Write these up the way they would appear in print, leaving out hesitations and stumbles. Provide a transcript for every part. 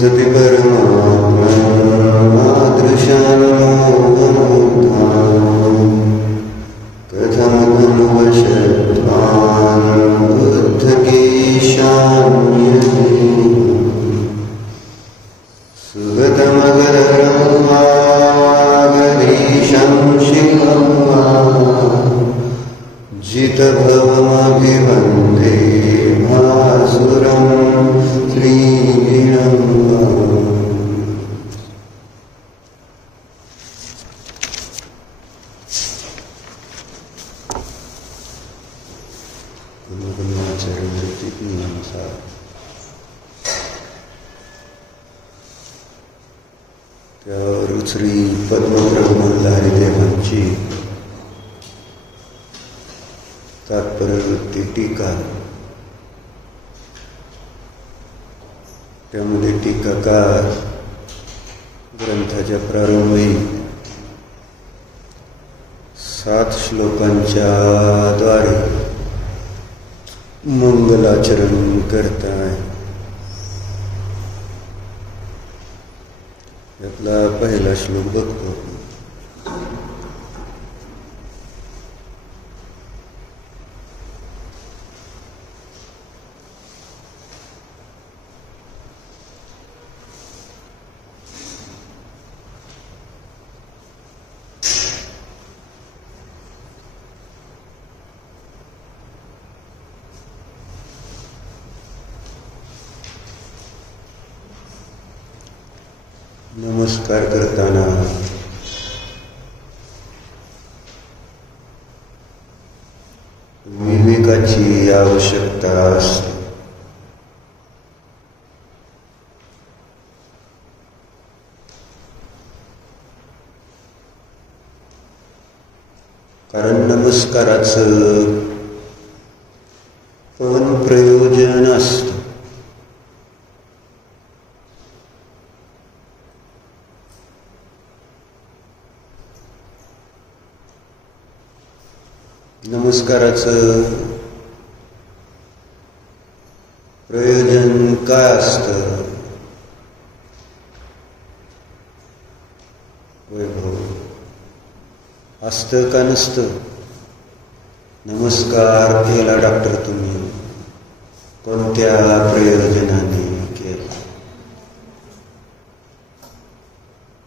सति परमादृशान्मोहमुद्धाम् कथमधनुवशत्वान् बुद्धकेशान्यते सुगतमगरं वा गरीशं शिखं वा जितभवमभिवन्दे भासुरं श्रीवीरं वा। त्यावर श्री पद्मब्रह्मधारी देवांची तात्पर्यवृत्ती टीका. त्यामध्ये टीकाकार ग्रंथाच्या प्रारंभी 7 श्लोकांच्या द्वारे मंगलाचरण करताय. यातला पहिला श्लोक बघतो. नमस्कार करताना विवेकाची आवश्यकता असते. कारण नमस्काराचं पण प्रयोजन असतं. नमस्काराचं प्रयोजन काय असतं? वैभव असतं का नसतं? नमस्कार केला डॉक्टर तुम्ही, कोणत्या प्रयोजनाने केला?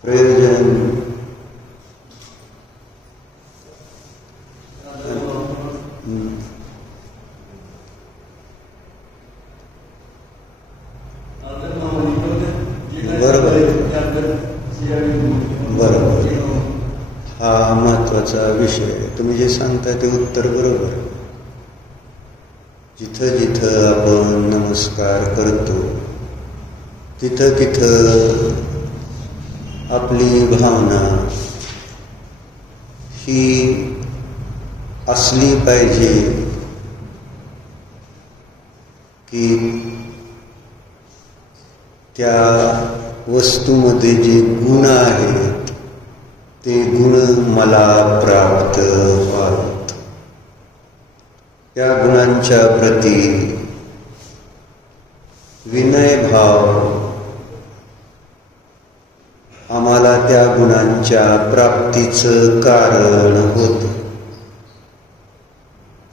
प्रयोजन विषय. तुम्ही जे सांगताय ते उत्तर बरोबर. जिथं जिथं आपण नमस्कार करतो तिथं तिथं आपली भावना ही असली पाहिजे की त्या वस्तूमध्ये जे गुण आहेत ते गुण मला प्राप्त व्हावेत. त्या गुणांच्या प्रती विनयभाव आम्हाला त्या गुणांच्या प्राप्तीचं कारण होतं.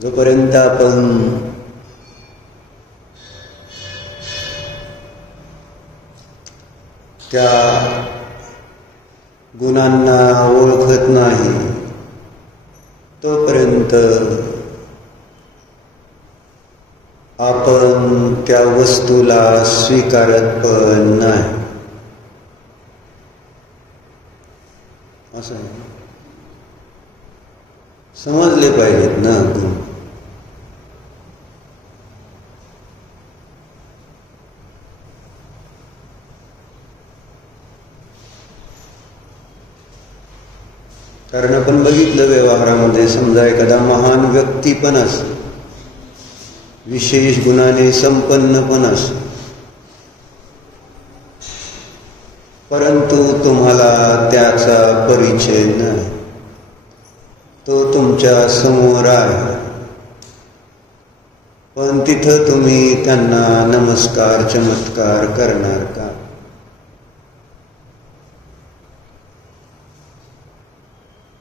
जोपर्यंत आपण त्या गुणांना ओळखत नाही तोपर्यंत आपण त्या वस्तूला स्वीकारत पण नाही. असं समजले पाहिजेत ना गुण. कारण आपण बघितलं व्यवहारामध्ये, समजा एखादा महान व्यक्ती पण असतो, विशेष गुणाने संपन्न पण असतो, परंतु तुम्हाला त्याचा परिचय नाही. तो तुमच्या समोर आहे, पण तिथं तुम्ही त्यांना नमस्कार चमत्कार करणार का?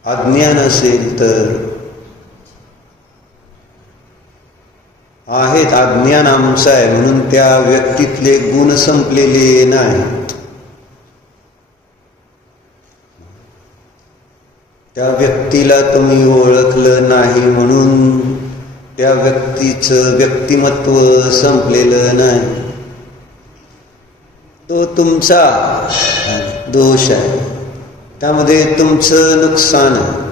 अज्ञान असेल तर आहेत, अज्ञान आमचं आहे म्हणून त्या व्यक्तीतले गुण संपलेले नाहीत. त्या व्यक्तीला तुम्ही ओळखलं नाही म्हणून त्या व्यक्तीचं व्यक्तिमत्व संपलेलं नाही. तो तुमचा दोष आहे, त्यामध्ये तुमचं नुकसान आहे.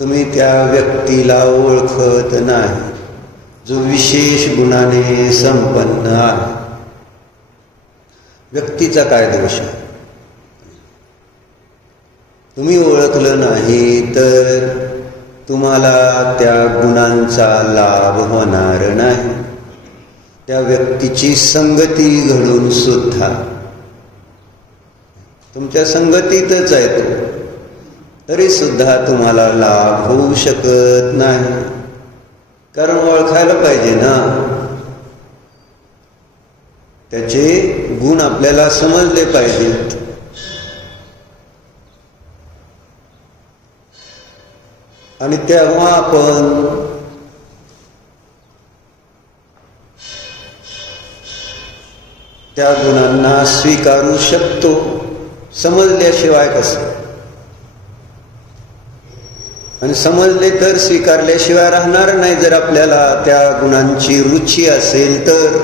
तुम्ही त्या व्यक्तीला ओळखत नाही जो विशेष गुणाने संपन्न आहे. व्यक्तीचा काय दोष आहे? तुम्ही ओळखलं नाही तर तुम्हाला त्या गुणांचा लाभ होणार नाही. त्या व्यक्तीची संगती घडून सुद्धा तुमच्या संगतीतच आहे तो, तरी सुद्धा तुम्हाला लाभ होऊ शकत नाही. कारण ओळखायला पाहिजे ना, त्याचे गुण आपल्याला समजले पाहिजेत. आणि तेव्हा आपण त्या गुणांना स्वीकारू शकतो. समजल्याशिवाय कसं? आणि समजले तर स्वीकारल्याशिवाय राहणार नाही. जर आपल्याला त्या गुणांची रुची असेल तर.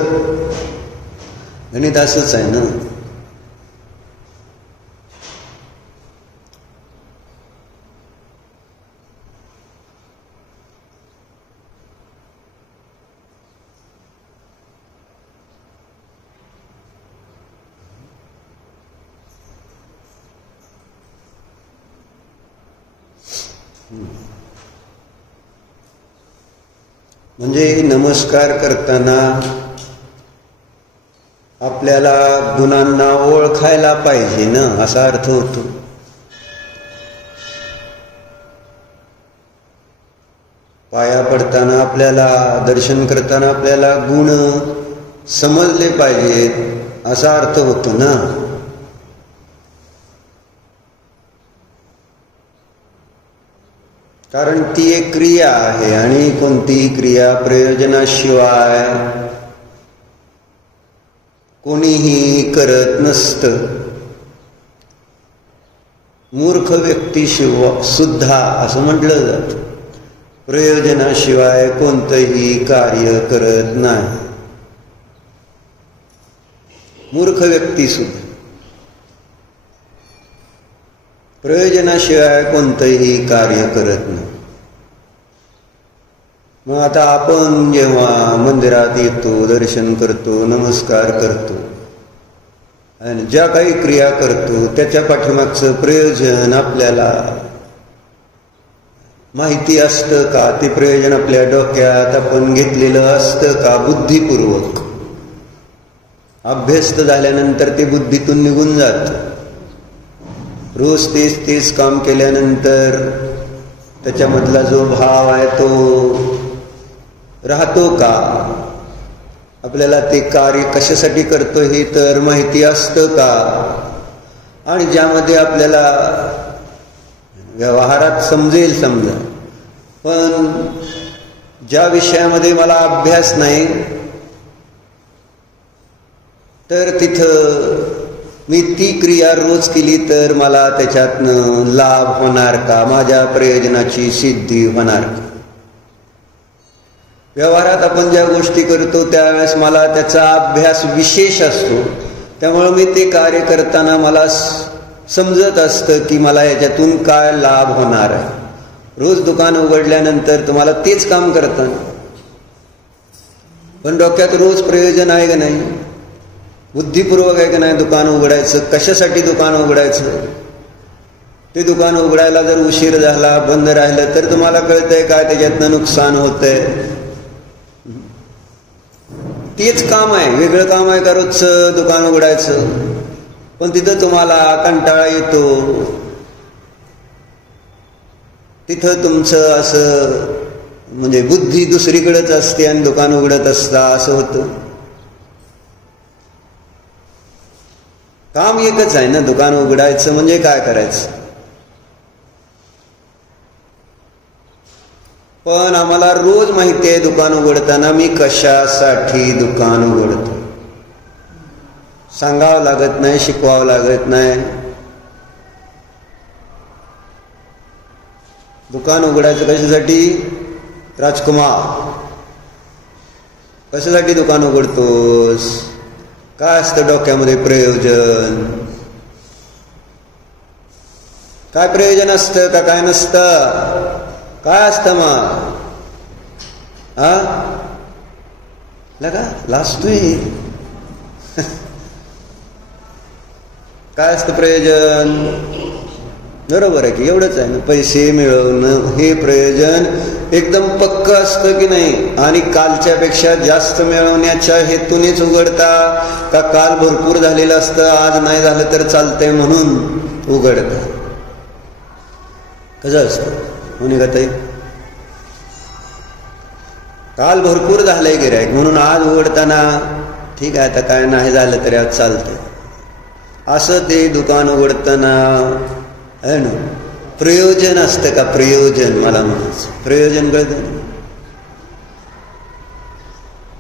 गणित असंच आहे ना. म्हणजे नमस्कार करताना आपल्याला गुणांना ओळखायला पाहिजे ना, असा अर्थ होतो. पाया पडताना आपल्याला, दर्शन करताना आपल्याला गुण समजले पाहिजेत असा अर्थ होतो ना. कारण ती एक क्रिया आहे आणि कोणतीही क्रिया प्रयोजनाशिवाय कोणीही करत नसतं. मूर्ख व्यक्तीशिवाय सुद्धा असं म्हटलं जातं, प्रयोजनाशिवाय कोणतंही कार्य करत नाही. मूर्ख व्यक्ती सुद्धा प्रयोजनाशिवाय कोणतंही कार्य करत नाही. मग आता आपण जेव्हा मंदिरात येतो, दर्शन करतो, नमस्कार करतो आणि ज्या काही क्रिया करतो त्याच्या पाठीमागचं प्रयोजन आपल्याला माहिती असतं का? ते प्रयोजन आपल्या डोक्यात आपण घेतलेलं असतं का? बुद्धिपूर्वक अभ्यस्त झाल्यानंतर ते बुद्धीतून निघून जातं. रोज तेच तेच काम केल्यानंतर त्याच्यामधला जो भाव आहे तो राहतो का? आपल्याला ते कार्य कशासाठी करतो हे तर माहिती असतं का? आणि ज्यामध्ये आपल्याला व्यवहारात समजेल समजा, पण ज्या विषयामध्ये मला अभ्यास नाही तर तिथं मी ती क्रिया रोज केली तर मला त्याच्यातनं लाभ होणार का? माझ्या प्रयोजनाची सिद्धी होणार का? व्यवहारात आपण ज्या गोष्टी करतो त्यावेळेस मला त्याचा अभ्यास विशेष असतो, त्यामुळे मी ते कार्य करताना मला समजत असतं की मला याच्यातून काय लाभ होणार आहे. रोज दुकान उघडल्यानंतर तुम्हाला तेच काम करताना पण डोक्यात रोज प्रयोजन आहे का नाही? बुद्धिपूर्वक आहे का नाही दुकान उघडायचं? कशासाठी दुकान उघडायचं? ते दुकान उघडायला जर उशीर झाला, बंद राहिलं तर तुम्हाला कळतंय काय त्याच्यातनं नुकसान होतंय? तेच काम आहे, वेगळं काम आहे का रोजचं दुकान उघडायचं? पण तिथं तुम्हाला कंटाळा येतो, तिथं तुमचं असं म्हणजे बुद्धी दुसरीकडेच असते आणि दुकान उघडत असता असं होतं. काम एकच आहे ना, दुकान उघडायचं म्हणजे काय करायचं. पण आम्हाला रोज माहिती आहे दुकान उघडताना मी कशासाठी दुकान उघडतो. सांगावं लागत नाही, शिकवावं लागत नाही. दुकान उघडायचं कशासाठी? राजकुमार, कशासाठी दुकान उघडतोस? काय असतं डोक्यामध्ये प्रयोजन? काय प्रयोजन असतं का काय नसतं? काय असतं मग? लगा लाजतोय. काय असतं प्रयोजन? बरोबर आहे की, एवढंच आहे ना, पैसे मिळवणं हे प्रयोजन एकदम पक्क असतं की नाही? आणि कालच्यापेक्षा जास्त मिळवण्याच्या हेतूनेच उघडता का काल भरपूर झालेलं असतं, आज नाही झालं तर चालतंय म्हणून उघडता? कसं असतं म्हणे का ताई? काल भरपूर झालंय गिऱ्हाईक म्हणून आज उघडताना ठीक आहे, आता काय नाही झालं तरी आज चालतंय असं ते दुकान उघडताना आहे ना. प्रयोजन असतं का? प्रयोजन मला म्हणायचं, प्रयोजन कळतं.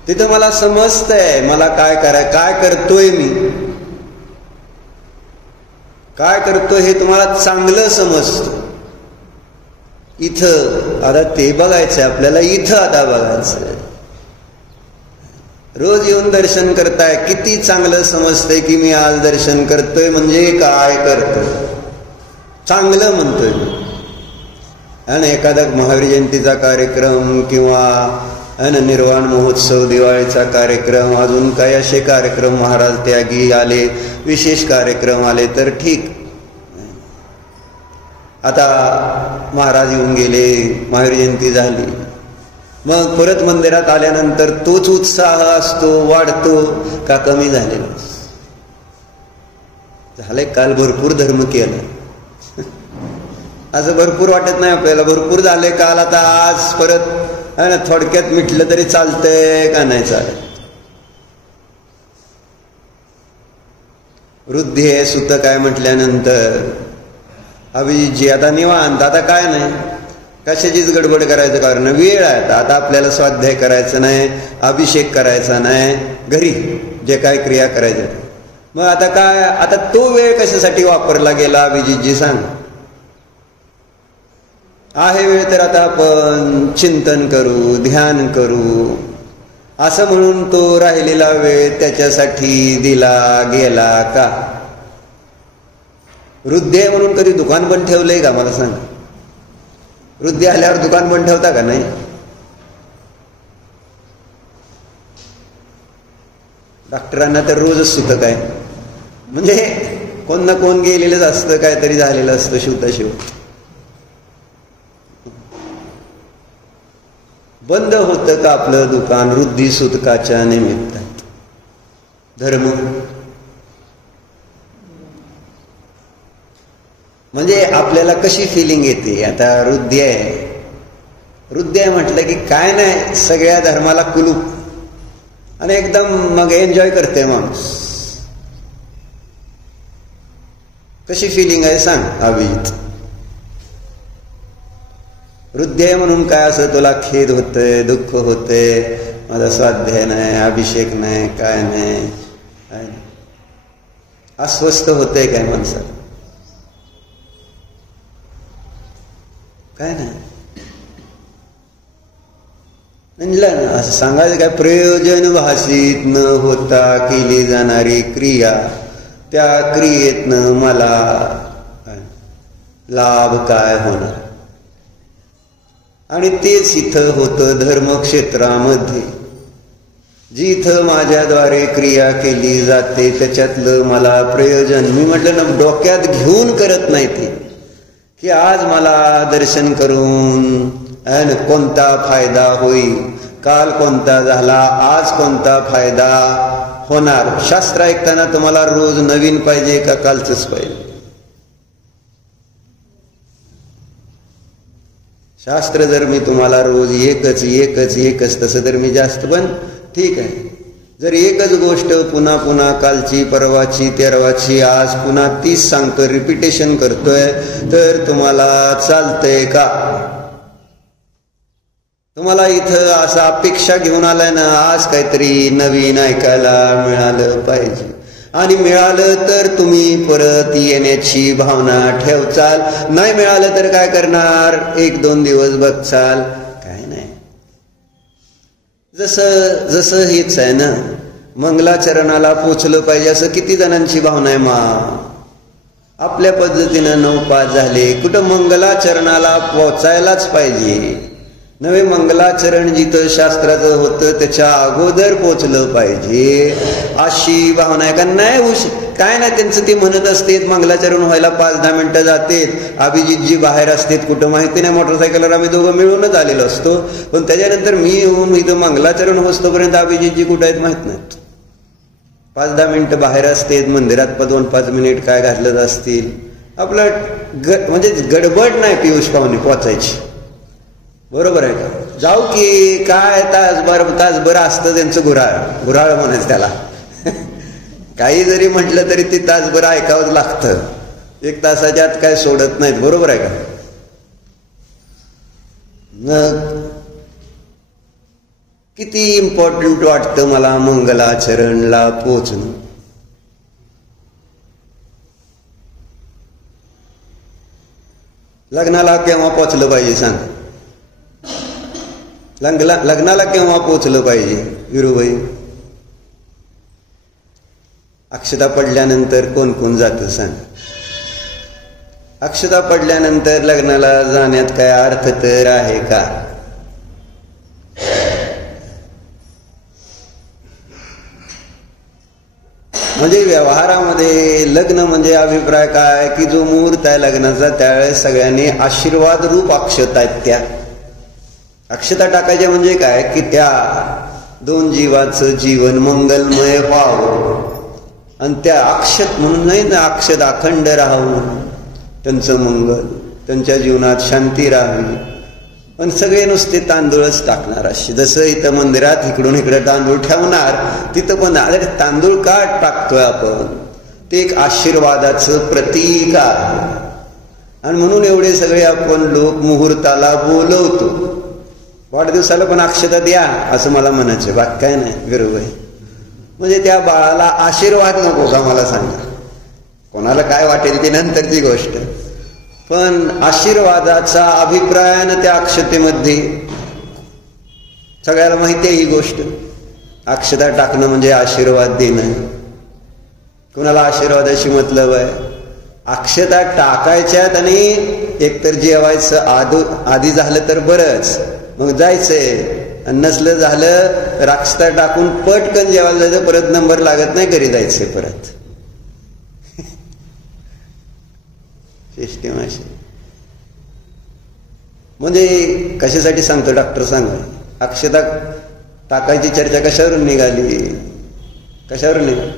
तिथं मला समजतंय मला काय काय करतोय, मी काय करतोय हे तुम्हाला चांगलं समजतं. इथं आता ते बघायचंय आपल्याला, इथं आता बघायचंय. रोज येऊन दर्शन करताय, किती चांगलं समजतंय की मी आज दर्शन करतोय म्हणजे काय करतोय, चांगलं म्हणतोय. आणि एखादा महावीर जयंतीचा कार्यक्रम किंवा निर्वाण महोत्सव, दिवाळीचा कार्यक्रम, अजून काही असे कार्यक्रम महाराज त्यागी आले, विशेष कार्यक्रम आले तर ठीक. आता महाराज येऊन गेले, महावीर जयंती झाली, मग परत मंदिरात आल्यानंतर तोच उत्साह असतो, वाढतो का कमी झालेला? झालंय काल भरपूर धर्म केला असं भरपूर वाटत नाही आपल्याला. भरपूर झालंय काल, आता आज परत आहे ना, थोडक्यात मिटलं तरी चालतंय का नाही चालत? वृद्धी आहे सुत काय म्हटल्यानंतर अभिजी आता निवांत, आता काय नाही, कशाचीच गडबड करायचं कारण वेळ आहे. आता आपल्याला स्वाध्याय करायचं नाही, अभिषेक करायचा नाही, घरी जे काय क्रिया करायच्या. मग आता काय, आता तो वेळ कशासाठी वापरला गेला अभिजीतजी सांग? आहे वेळ तर आता आपण चिंतन करू, ध्यान करू असं म्हणून तो राहिलेला वेळ त्याच्यासाठी दिला गेला का? वृद्धी आहे म्हणून कधी दुकान बंद ठेवलंय का मला सांग? वृद्धी आल्यावर दुकान बंद ठेवता का नाही? डॉक्टरांना तर रोजच सुतक आहे, म्हणजे कोण ना कोण गेलेलंच असतं, काहीतरी झालेलं असतं शिवताशिव. बंद होतं का आपलं दुकान वृद्धी सुतकाच्या निमित्तानं? धर्म म्हणजे आपल्याला कशी फिलिंग येते? आता वृद्धी आहे, वृद्धी आहे म्हटलं की काय नाही, सगळ्या धर्माला कुलूप आणि एकदम मग एन्जॉय करते माणूस. कशी फिलिंग आहे सांग अभिजित? वृद्धी आहे म्हणून काय असं तुला खेद होतंय, दुःख होतंय, माझा स्वाध्याय नाही, अभिषेक नाही, काय नाही, अस्वस्थ होतंय काय माणसाला? काय नाही म्हणलं ना, असं सांगायचं काय? प्रयोजन भासित न होता केली जाणारी क्रिया, त्या क्रियेतनं मला लाभ काय होणार? आणि तेच इथं होतं धर्मक्षेत्रामध्ये. जिथं माझ्याद्वारे क्रिया केली जाते त्याच्यातलं मला प्रयोजन, मी म्हटलं ना, डोक्यात घेऊन करत नाही ते की आज मला दर्शन करून कोणता फायदा होईल, काल कोणता झाला, आज कोणता फायदा होणार. शास्त्र ऐकताना तुम्हाला रोज नवीन पाहिजे का कालचंच पाहिजे? शास्त्र जर मी तुम्हाला रोज एकच एकच एकच तसं तर मी जास्त पण ठीक आहे. जर एकच गोष्ट पुन्हा पुन्हा कालची परवाची तेरवाची आज पुन्हा तीच सांगतोय, रिपिटेशन करतोय, तर तुम्हाला चालतंय का? तुम्हाला इथं असं अपेक्षा घेऊन आलाय ना, आज काहीतरी नवीन ऐकायला मिळालं पाहिजे. आणि मिळालं तर तुम्ही परत येण्याची भावना ठेवचाल. नाही मिळालं तर काय करणार? 1-2 दिवस बघचाल, काय नाही. जसं हेच आहे ना, मंगलाचरणाला पोचलं पाहिजे असं किती जणांची भावना आहे. आपल्या पद्धतीनं 9-5 झाले, कुठं मंगलाचरणाला पोचायलाच पाहिजे. नवे मंगलाचरण जिथं शास्त्राचं होतं त्याच्या अगोदर पोचलं पाहिजे अशी भावना आहे का? नाही काय नाही, त्यांचं ते म्हणत असते मंगलाचरण व्हायला 5-10 मिनिटं जाते. अभिजितजी बाहेर असतात, कुठं माहिती नाही, मोटरसायकलवर आम्ही दोघं मिळूनच आलेलो असतो. पण त्याच्यानंतर मी येऊन इथं मंगलाचरण होतोपर्यंत अभिजितजी कुठं आहेत माहित नाहीत. 5-10 मिनिटं बाहेर असते, मंदिरात 2-5 मिनिट काय घातलं असतील. आपलं म्हणजे गडबड नाही पियुष पाहुणे पोचायची, बरोबर आहे का? जाऊ की काय तासभर असतं त्यांचं गुऱ्हाळ म्हणायचं त्याला. काही जरी म्हटलं तरी ते तासभर ऐकावंच लागतं. 1 तासाच्या आत काय सोडत नाहीत, बरोबर आहे का? मग किती इम्पॉर्टंट वाटतं मला मंगलाचरणला पोचणं. लग्नाला केव्हा पोचलं पाहिजे सांग? लग्नाला केव्हा पोचलं पाहिजे विरुबाई? अक्षता पडल्यानंतर कोण कोण जातं सांग? अक्षता पडल्यानंतर लग्नाला जाण्यात काय अर्थ तर आहे का? म्हणजे व्यवहारामध्ये लग्न म्हणजे अभिप्राय काय की जो मुहूर्त आहे लग्नाचा त्यावेळेस सगळ्यांनी आशीर्वाद रूप अक्षता आहेत त्या अक्षता टाकायच्या. म्हणजे काय की त्या 2 जीवाचं जीवन मंगलमय व्हावं आणि त्या अक्षत म्हणून नाही ना, अक्षत अखंड राहावं, त्यांचं मंगल, त्यांच्या जीवनात शांती राहावी. पण सगळे नुसते तांदूळच टाकणार अशी. जसं इथं मंदिरात इकडून इकडे तांदूळ ठेवणार, तिथं पण अरे तांदूळ का टाकतोय आपण? ते एक आशीर्वादाचं प्रतीक आहे. आणि म्हणून एवढे सगळे आपण लोक मुहूर्ताला बोलवतो. वाढदिवसाला पण अक्षता द्या असं मला म्हणायचं, बाकी काय नाही बरोबर. म्हणजे त्या बाळाला आशीर्वाद नको का मला सांगा? कोणाला काय वाटेल ती नंतरची गोष्ट, पण आशीर्वादाचा अभिप्रायानं त्या अक्षतेमध्ये सगळ्याला माहिती आहे ही गोष्ट. अक्षता टाकणं म्हणजे आशीर्वाद देणं. कुणाला आशीर्वादाशी मतलब आहे? अक्षता टाकायच्यात आणि एकतर जेवायचं आधी झालं तर बरंच, मग जायचंय, आणि नसलं झालं तर अक्षता टाकून पटकन जेवायला जायचं, परत नंबर लागत नाही, घरी जायचंय परत. सिस्टीम अशी. म्हणजे कशासाठी सांगतो डॉक्टर सांगा? अक्षता टाकायची चर्चा कशावरून निघाली? कशावरून निघाली?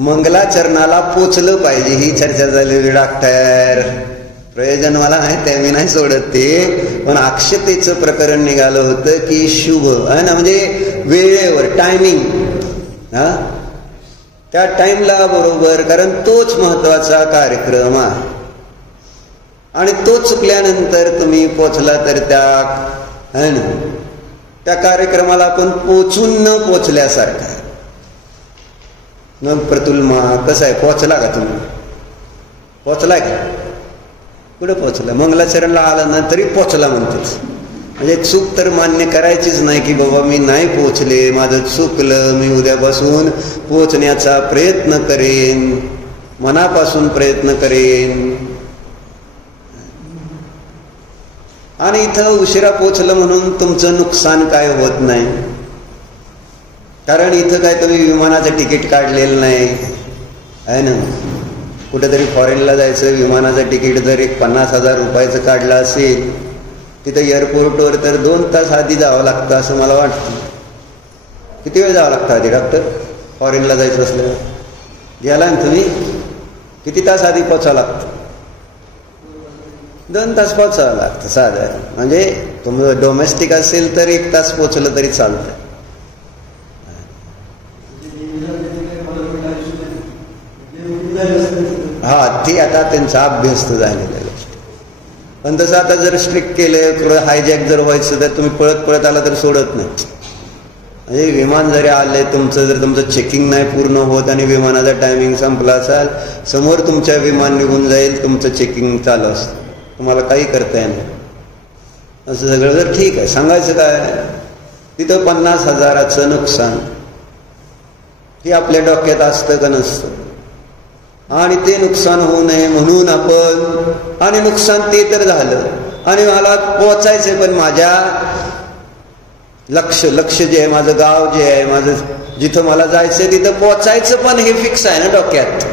मंगलाचरणाला पोचलं पाहिजे ही चर्चा झालेली. डॉक्टर प्रयोजन मला माहिती आहे, मी नाही सोडत ते, पण अक्षतेचं प्रकरण निघालं होतं की शुभ आहे ना, म्हणजे वेळेवर टायमिंग, त्या टाइमला बरोबर, कारण तोच महत्वाचा कार्यक्रम आहे. आणि तो चुकल्यानंतर तुम्ही पोचला तर त्या कार्यक्रमाला पण पोचून न पोचल्यासारखा. मग प्रतुलमा कसं आहे, पोचला का तुम्ही? पोचलाय का? कुठं पोचला? मंगलाचरणला आला ना तरी पोचला म्हणतेच. म्हणजे चूक तर मान्य करायचीच नाही की बाबा मी नाही पोचले, माझं चुकलं, मी उद्यापासून पोचण्याचा प्रयत्न करेन, मनापासून प्रयत्न करेन. आणि इथं उशिरा पोचलं म्हणून तुमचं नुकसान काय होत नाही, कारण इथं काय तुम्ही विमानाचं तिकीट काढलेलं नाही आहे ना. कुठेतरी फॉरेनला जायचं, विमानाचं तिकीट जर 50,000 रुपयाचं काढलं असेल तिथं एअरपोर्टवर तर 2 तास आधी जावं लागतं असं मला वाटतं. किती वेळ जावं लागतं आधी डॉक्टर? फॉरेनला जायचं असलं गेला ना तुम्ही, किती तास आधी पोचावं लागतं? 2 तास पोचावं लागतं साधारण. म्हणजे तुम्ही डोमेस्टिक असेल तर 1 तास पोचलं तरी चालतं. हा, ती आता त्यांचा अभ्यस्त झालेला गोष्ट. पण तसं आता जर स्ट्रिक्ट केलं, हायजॅक जर व्हायचं तर तुम्ही पळत पळत आला तर सोडत नाही. म्हणजे विमान जरी आले तुमचं, जर तुमचं चेकिंग नाही पूर्ण होत आणि विमानाचा टायमिंग संपला असाल, समोर तुमच्या विमान निघून जाईल, तुमचं चेकिंग चालू असतं, तुम्हाला काही करता येणार. असं सगळं जर ठीक आहे, सांगायचं काय, तिथं 50,000चं नुकसान हे आपल्या डोक्यात असतं का नसतं? आणि ते नुकसान होऊ नये म्हणून आपण, आणि नुकसान ते तर झालं आणि मला पोचायचंय, पण माझ्या लक्ष जे आहे, माझं गाव जे आहे, माझं जिथं मला जायचंय तिथं पोचायचं, पण हे फिक्स आहे ना डोक्यात.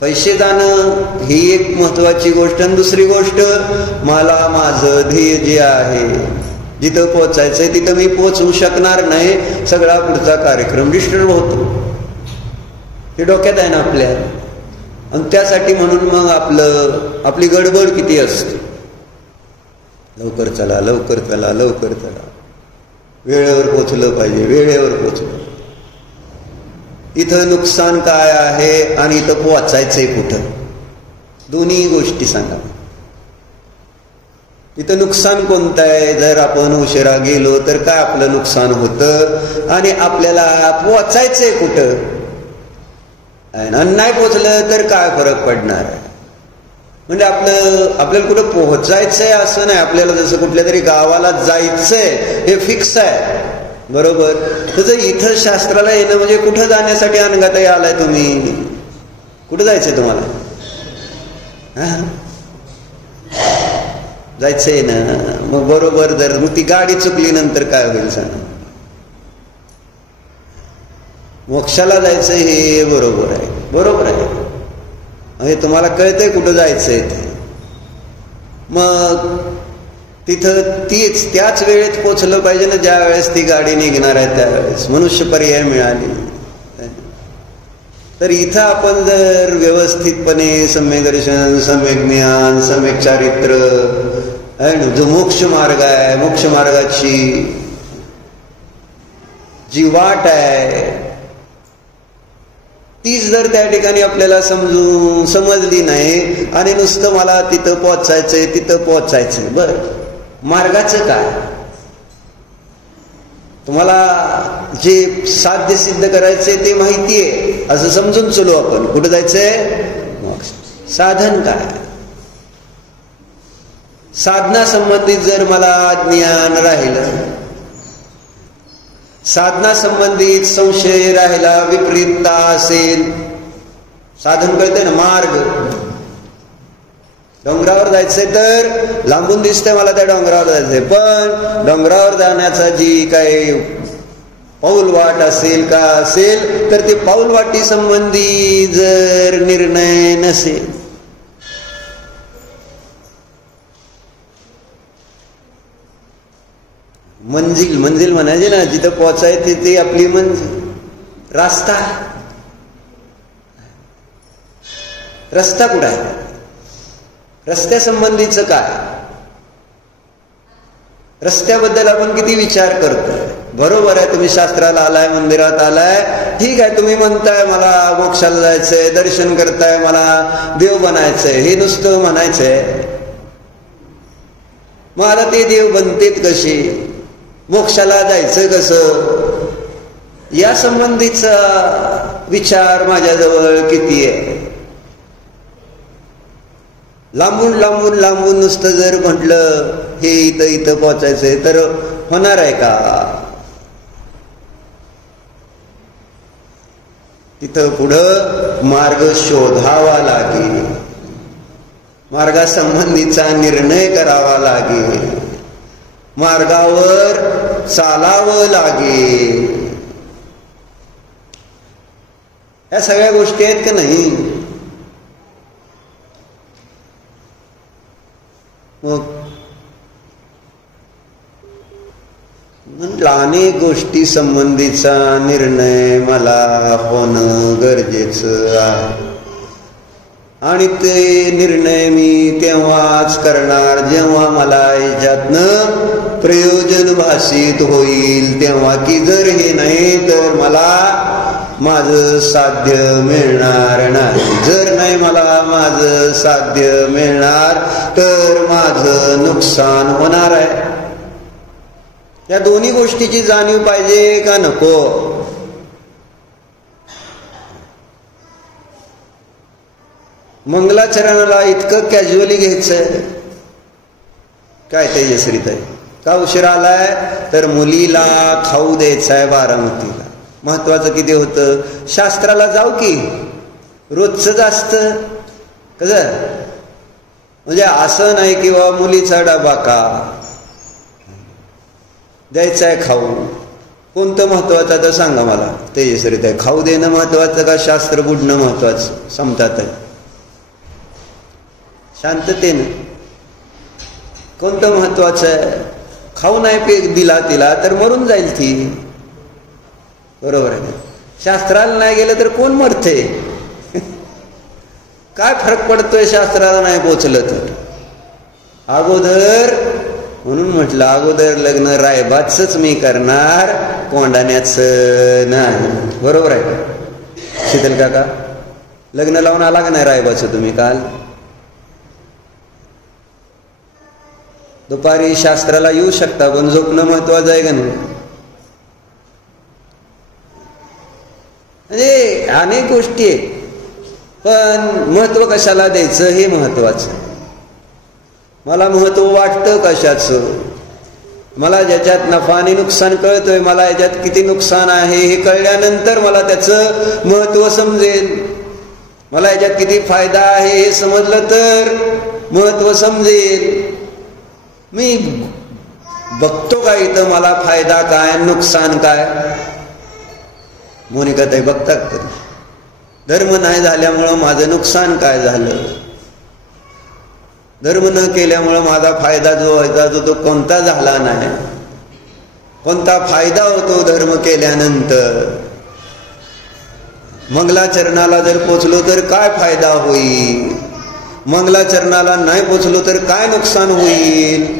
पैसे जाणं ही एक महत्वाची गोष्ट, आणि दुसरी गोष्ट मला माझं ध्येय जे आहे, जिथं पोचायचंय तिथं मी पोचवू शकणार नाही, सगळा पुढचा कार्यक्रम डिस्टर्ब होतो. हे डोक्यात आहे ना आपल्या. आणि त्यासाठी म्हणून मग आपली गडबड किती असते, लवकर चला लवकर चला लवकर चला, वेळेवर पोचलं पाहिजे, वेळेवर पोचलं. इथं नुकसान काय आहे आणि इथं पोचायचंय कुठं, दोन्ही गोष्टी सांगा. इथं नुकसान कोणतं आहे? जर आपण उशिरा गेलो तर काय आपलं नुकसान होतं, आणि आपल्याला पोचायचंय कुठं, आणि नाही पोचलं तर काय फरक पडणार आहे? म्हणजे आपल्याला कुठं पोहोचायचंय असं नाही, आपल्याला जसं कुठल्या तरी गावाला जायचंय हे फिक्स आहे, बरोबर. तसं इथं शास्त्राला येणं म्हणजे कुठं जाण्यासाठी अनंगाताई आलाय तुम्ही, कुठं जायचंय तुम्हाला? जायचंय ना, मग बरोबर. जर मग ती गाडी चुकली नंतर काय होईल सांग? मोक्षाला जायचं हे बरोबर आहे, बरोबर आहे. म्हणजे तुम्हाला कळतंय कुठं जायचंय ते, मग तिथं त्याच वेळेत पोचलं पाहिजे ना, ज्या वेळेस ती गाडी निघणार आहे त्यावेळेस. मनुष्य पर्याय मिळाली तर इथं आपण जर व्यवस्थितपणे सम्यक दर्शन, सम्यक ज्ञान, सम्यक चारित्र, जो मोक्ष मार्ग आहे, मोक्ष मार्गाची जी वाट आहे तीच जर त्या ठिकाणी आपल्याला समजली नाही, आणि नुसतं मला तिथं पोचायचंय तिथं पोचायचंय, बर मार्गाचं काय? तुम्हाला जे साध्य सिद्ध करायचंय ते माहितीये असं समजून चलो आपण. कुठं जायचंय? मोक्ष. साधन काय? साधना संबंधित जर मला ज्ञान राहिलं, साधना संबंधित संशय राहिला, विपरीतता असेल, साधन कळते ना, मार्ग. डोंगरावर जायचंय तर लांबून दिसतंय मला त्या डोंगरावर जायचंय, पण डोंगरावर जाण्याचा जी काही पाऊल वाट असेल का असेल, तर ते पाऊल वाटी संबंधी जर निर्णय नसेल, मंजिल म्हणायचे ना, जिथं पोचायचे ते आपली मंजिल. रस्ता कुठं आहे? रस्त्यासंबंधीचं काय? रस्त्याबद्दल आपण किती विचार करतोय? बरोबर आहे, तुम्ही शास्त्राला आलाय, मंदिरात आलाय, ठीक आहे, तुम्ही म्हणताय मला मोक्षाला जायचंय, दर्शन करताय, मला देव बनायचंय, हे नुसतं म्हणायचंय. मग आता ते देव बनतेत कसे, मोक्षाला जायचं कसं, या संबंधीचा विचार माझ्याजवळ किती आहे? लांबून नुसतं जर म्हटलं हे इथं पोचायचंय तर होणार आहे का? तिथं पुढं मार्ग शोधावा लागेल, मार्गासंबंधीचा निर्णय करावा लागेल, मार्गावर चालावं लागेल. या सगळ्या गोष्टी आहेत का नाही? मग अनेक गोष्टी संबंधीचा निर्णय मला होणं गरजेचं आहे आणि ते निर्णय मी तेव्हाच करणार जेव्हा मला याच्यातनं प्रयोजन भासित होईल तेव्हा, की जर हे नाही तर मला माझं साध्य मिळणार नाही. जर नाही मला माझं साध्य मिळणार तर माझं नुकसान होणार आहे. या दोन्ही गोष्टीची जाणीव पाहिजे का नको? मंगलाचरणाला इतकं कॅज्युअली घ्यायचंय काय तेजश्रीताई? का उशिरा आलाय? तर मुलीला खाऊ द्यायचाय बारामतीला. महत्वाचं किती होतं? शास्त्राला जाऊ की रोजच असतं कसं? म्हणजे असं नाही की बाबा मुलीचा डबा का द्यायचाय खाऊ. कोणतं महत्वाचं तर सांगा मला तेजश्रीताई. खाऊ देणं महत्वाचं का शास्त्र बुडणं महत्वाचं? समतात शांततेनं कोणतं महत्वाचं आहे? खाऊ नाही पे दिला तिला तर मरून जाईल ती. बरोबर आहे. शास्त्राला नाही गेलं तर कोण मरते? काय फरक पडतोय शास्त्राला नाही पोचलं तर? अगोदर म्हणून म्हटलं अगोदर लग्न रायबाचंच मी करणार, कोंडाण्याचं नाही. बरोबर आहे का शीतल काका? लग्न लावून आला का नाही रायबाचं तुम्ही काल? दुपारी शास्त्राला येऊ शकता पण झोपणं महत्वाचं आहे का नाही? म्हणजे अनेक गोष्टी आहेत पण महत्व कशाला द्यायचं हे महत्वाचं. मला महत्व वाटतं कशाचं? मला ज्याच्यात नफा आणि नुकसान कळतोय, मला याच्यात किती नुकसान आहे हे कळल्यानंतर मला त्याचं महत्व समजेल. मला याच्यात किती फायदा आहे हे समजलं तर महत्व समजेल. मी बघतो का इथं मला फायदा काय नुकसान काय? मोनिकाताई बघतात तरी धर्म नाही झाल्यामुळं माझं नुकसान काय झालं? धर्म न केल्यामुळं माझा फायदा जो व्हायचा तो कोणता झाला नाही? कोणता फायदा होतो धर्म केल्यानंतर? मंगलाचरणाला जर पोचलो तर काय फायदा होईल? मंगलाचरणाला नाही पोचलो तर काय नुकसान होईल?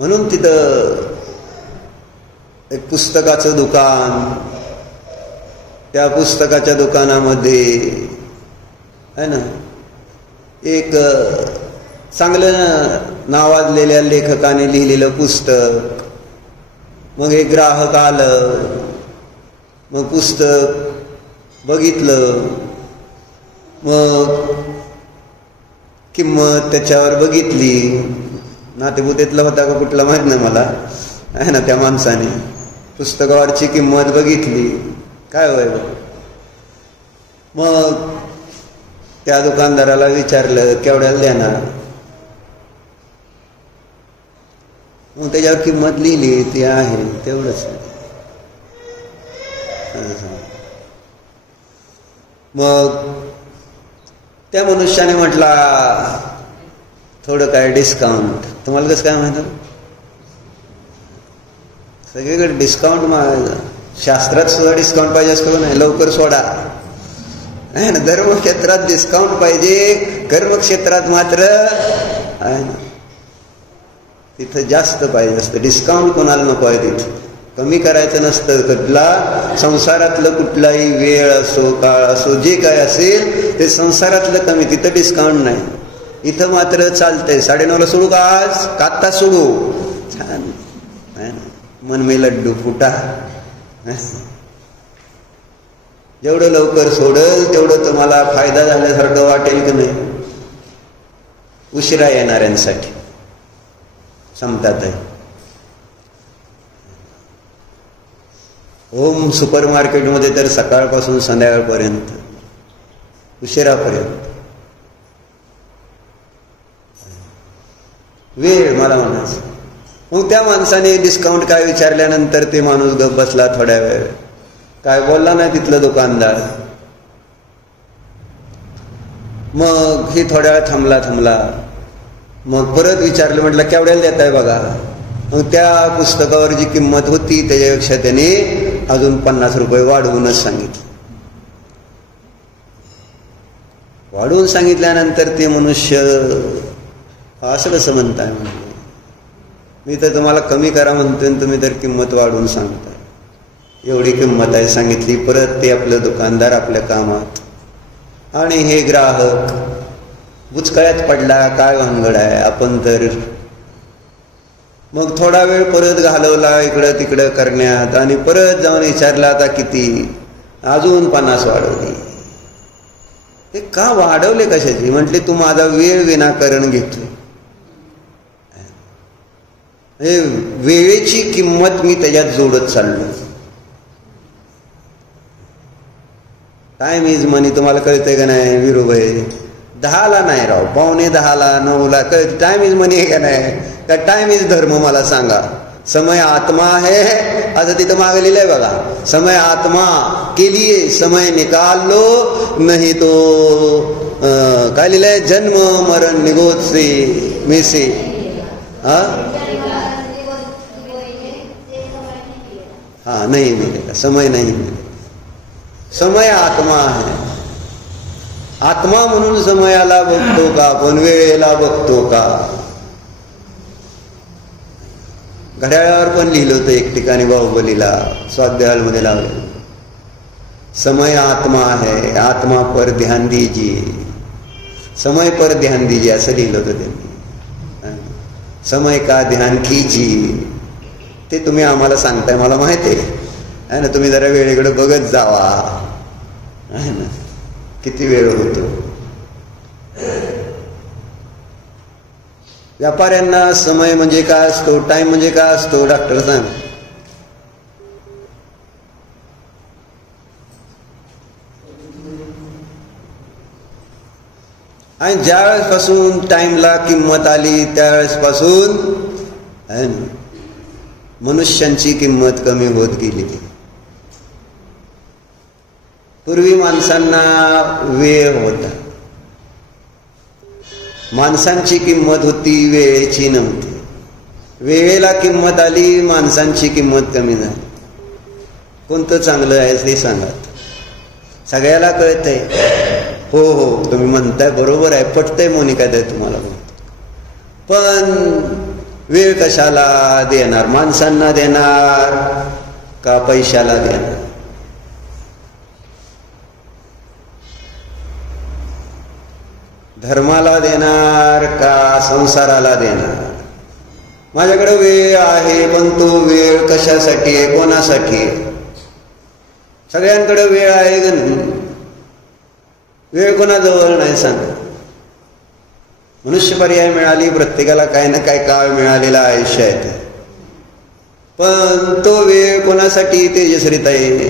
म्हणून तिथं एक पुस्तकाचं दुकान, त्या पुस्तकाच्या दुकानामध्ये आहे ना एक चांगलं नावाजलेल्या लेखकाने लिहिलेलं पुस्तक. मग एक ग्राहक आलं, मग पुस्तक बघितलं, मग किंमत त्याच्यावर बघितली. नातेपुतेतला होता का कुठला माहित नाही मला, आहे ना. त्या माणसाने पुस्तकावरची किंमत बघितली, काय होय. मग त्या दुकानदाराला विचारलं केवढ्याला देणार? मग त्याच्यावर किंमत लिहिली, ती आहे तेवढंच. मग त्या मनुष्याने म्हटला थोडं काय डिस्काउंट. तुम्हाला कसं काय माहिती? सगळीकडे डिस्काउंट. शास्त्रात सुद्धा डिस्काउंट पाहिजे असतो नाही? लवकर सोडा आहे ना. धर्म क्षेत्रात डिस्काउंट पाहिजे, कर्म क्षेत्रात मात्र आहे ना तिथं जास्त पाहिजे असतं. डिस्काउंट कोणाला नको आहे तिथं. कमी करायचं नसतं. कुठला संसारातलं कुठलाही वेळ असो काळ असो जे काय असेल ते संसारातलं कमी, तिथं डिस्काउंट नाही. इथं मात्र चालतंय. 9:30ला सोडू का आज? का आत्ता सोडू? छान आहे ना. मन में लड्डू फुटा. जेवढं लवकर सोडल तेवढं तुम्हाला फायदा झाल्यासारखं वाटेल की नाही? उशिरा येणाऱ्यांसाठी समतात आहे. होम सुपर मार्केटमध्ये तर सकाळपासून संध्याकाळपर्यंत उशिरापर्यंत वेळ मला म्हणायचं. मग त्या माणसाने डिस्काउंट काय विचारल्यानंतर ते माणूस गप बसला थोड्या वेळ. काय बोलला नाही तिथला दुकानदार. मग ही थोड्या वेळ थांबला. मग परत विचारलं, म्हटलं केवढ्याला देताय बघा. मग त्या पुस्तकावर जी किंमत होती त्याच्यापेक्षा त्याने अजून 50 रुपये वाढवूनच सांगितले. वाढवून सांगितल्यानंतर ते मनुष्य असं कसं म्हणताय म्हणजे, मी तर तुम्हाला कमी करा म्हणतोय आणि तुम्ही तर किंमत वाढवून सांगताय. एवढी किंमत आहे सांगितली. परत ते आपलं दुकानदार आपल्या कामात आणि हे ग्राहक बुचकळ्यात पडला. काय भानगड आहे आपण तर. मग थोडा वेळ परत घालवला इकडं तिकडं करण्यात आणि परत जाऊन विचारला आता किती. अजून 50 वाढवली. हे का वाढवले कशाची. म्हटले तू माझा वेळ विनाकारण घेतोय. वेळेची किंमत मी त्याच्यात जोडत चाललो. टाइम इज मनी. तुम्हाला कळतंय का नाही विरुभाई. 10ला नाही राव, 9:45ला 9ला कळत. टाइम इज मनी आहे का नाही. का टाइम इज धर्म. मला सांगा. समय आत्मा है असं तिथं मागे लिहिलंय बघा. समय आत्मा के लिए समय निकाल लो नहीं तो काय लिहिलंय, जन्म मरण निगोद से में से. हाँ नहीं मिलेगा, समय नहीं मिलेगा. समय आत्मा है. आत्मा म्हणून समयाला बघतो का आपण, वेळेला बघतो का. घड्याळावर पण लिहिलं होतं एक ठिकाणी बाहुबलीला, स्वाध्यायामध्ये लावलं, समय आत्मा है, आत्मा पर ध्यान दीजिए, समय पर ध्यान दीजिए असं लिहिलं होतं त्यांनी. समय का ध्यान कीजिए. ते तुम्ही आम्हाला सांगताय मला माहिती आहे ना. तुम्ही जरा वेळेकडे बघत जावा आहे ना. किती वेळ होतो. व्यापाऱ्यांना समय म्हणजे काय असतो, टाइम म्हणजे काय असतो, डॉक्टर सांग. आणि ज्या वेळेसपासून टाइमला किंमत आली त्यावेळेसपासून आहे ना मनुष्यांची किंमत कमी होत गेली. पूर्वी माणसांना वेळ होता. माणसांची किंमत होती, वेळेची नव्हती. वेळेला किंमत आली, माणसांची किंमत कमी झाली. कोणतं चांगलं आहे ते सांगा. सगळ्याला कळतंय. हो हो तुम्ही म्हणताय बरोबर आहे, पटतंय मोनिका ते तुम्हाला. पण वेळ कशाला देणार, माणसांना देणार का पैशाला देणार. धर्माला देणार का संसाराला देणार. माझ्याकडे वेळ आहे पण तो वेळ कशासाठी आहे, कोणासाठी आहे. सगळ्यांकडे वेळ आहे का नाही. वेळ कोणाजवळ नाही सांगा. मनुष्य पर्याय मिळाली, प्रत्येकाला काही ना काही काळ मिळालेला आयुष्य आहे. पण तो वेळ कोणासाठी तेजश्रीत आहे,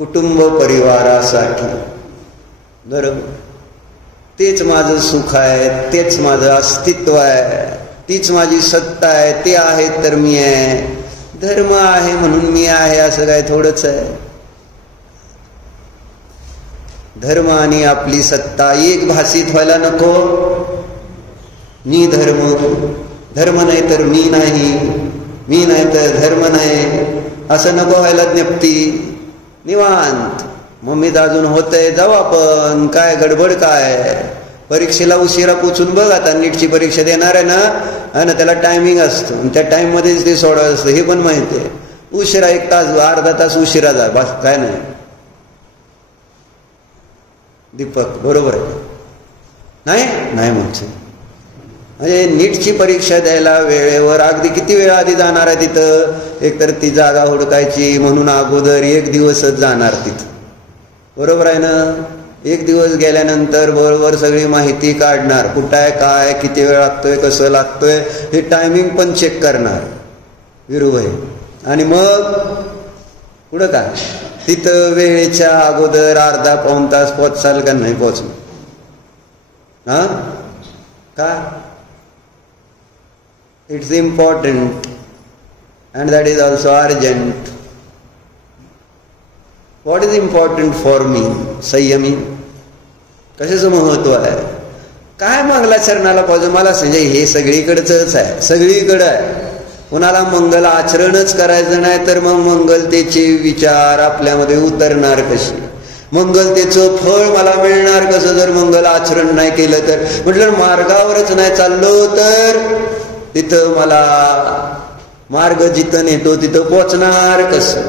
कुटुंब परिवारासाठी. बरोबर. तेच माझं सुख आहे, तेच माझं अस्तित्व आहे, तीच माझी सत्ता आहे. ते आहे तर मी आहे. धर्म आहे म्हणून मी आहे असं काय थोडंच आहे. धर्म आणि आपली सत्ता एक भासित व्हायला नको. मी धर्म, धर्म नाही तर मी नाही, मी नाही तर धर्म नाही असं नको व्हायला. ज्ञप्ती निवांत. मम्मीत अजून होतंय, जाऊ आपण. काय गडबड काय. परीक्षेला उशिरा पोचून बघ. आता नीटची परीक्षा देणार आहे ना, त्याला टायमिंग असतो. त्या टाइम मध्येच ते सोडवायचं असतं हे पण माहिती आहे. उशिरा 1 तास अर्धा तास उशिरा जा, बस काय नाही. दीपक बरोबर आहे नाही नाही म्हणजे नीटची परीक्षा द्यायला वेळेवर अगदी किती वेळ आधी जाणार आहे तिथं. एकतर ती जागा हुडकायची म्हणून अगोदर 1 दिवसच जाणार तिथं. बरोबर आहे ना. 1 दिवस गेल्यानंतर बरोबर सगळी माहिती काढणार. कुठं आहे, काय, किती वेळ लागतोय, कसं लागतोय हे टायमिंग पण चेक करणार विरुभाई. आणि मग पुढं काय तिथं वेळेच्या अगोदर अर्धा पाऊण तास पोहोचाल का नाही पोहोचणार. हा का. It's important and that is also urgent. What is important for me? संयमी. कशाचं महत्व आहे? काय मंगलाचरणाला पाहिजे मला समजा. हे सगळीकडचंच आहे, सगळीकडं आहे. कुणाला मंगल आचरणच करायचं नाही तर मग मंगलतेचे विचार आपल्यामध्ये उतरणार कसे? मंगलतेचं फळ मला मिळणार कसं जर मंगल आचरण नाही केलं तर? म्हटलं मार्गावरच नाही चाललो तर तिथं मला मार्ग जिथं नेतो तिथं पोचणार कसं?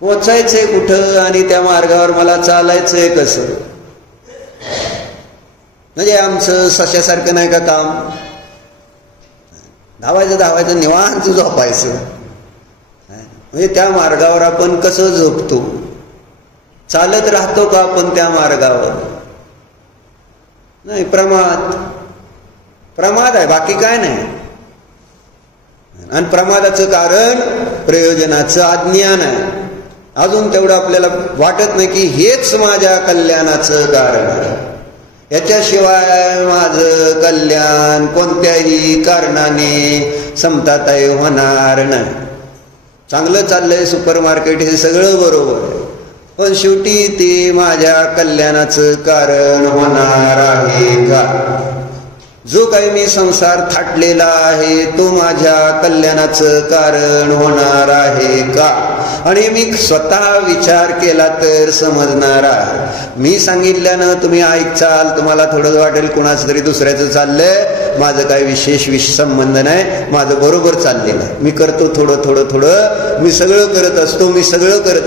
पोचायचंय कुठं आणि त्या मार्गावर मला चालायचंय कसं? म्हणजे आमचं सशासारखं नाही का काम? धावायचं निवांत झोपायचं. म्हणजे त्या मार्गावर आपण कसं झोपतो? चालत राहतो का आपण त्या मार्गावर? नाही, प्रमाद आहे, बाकी काय नाही. आणि प्रमादाचं कारण प्रयोजनाचं अज्ञान आहे. अजून तेवढं आपल्याला वाटत नाही की हेच माझ्या कल्याणाचं कारण आहे. याच्याशिवाय माझं कल्याण कोणत्याही कारणाने समताताई होणार नाही. चांगलं चाललंय सुपर मार्केट, हे सगळं बरोबर आहे, पण शेवटी ते माझ्या कल्याणाचं कारण होणार आहे का? जो काही मी संसार थाटलेला आहे तो माझ्या कल्याणाचं कारण होणार आहे का? आणि मी स्वतः विचार केला तर समजणार आहे. मी सांगितल्यानं तुम्ही ऐकाल, तुम्हाला थोडं वाटेल कुणाचं तरी दुसऱ्याचं चाललंय, माझं काही विशेष संबंध नाही, माझं बरोबर चाललेलं आहे, मी करतो थोडं थोडं थोडं, मी सगळं करत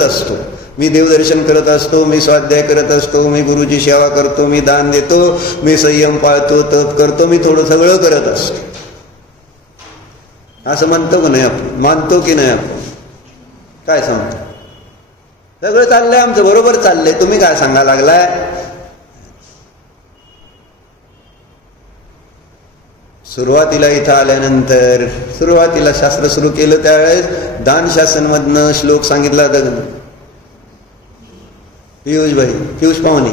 असतो. मी देवदर्शन करत असतो, मी स्वाध्याय करत असतो, मी गुरुची सेवा करतो, मी दान देतो, मी संयम पाळतो, तप करतो, मी थोडं सगळं करत असतो. असं म्हणतो की नाही आपण? मानतो की नाही आपण? काय सांगतो? सगळं चाललंय आमचं, बरोबर चाललंय, तुम्ही काय सांगा लागलाय? सुरुवातीला इथं आल्यानंतर सुरुवातीला शास्त्र सुरू केलं त्यावेळेस दान शासन मधनं श्लोक सांगितला होता. पियुष पाहुणे,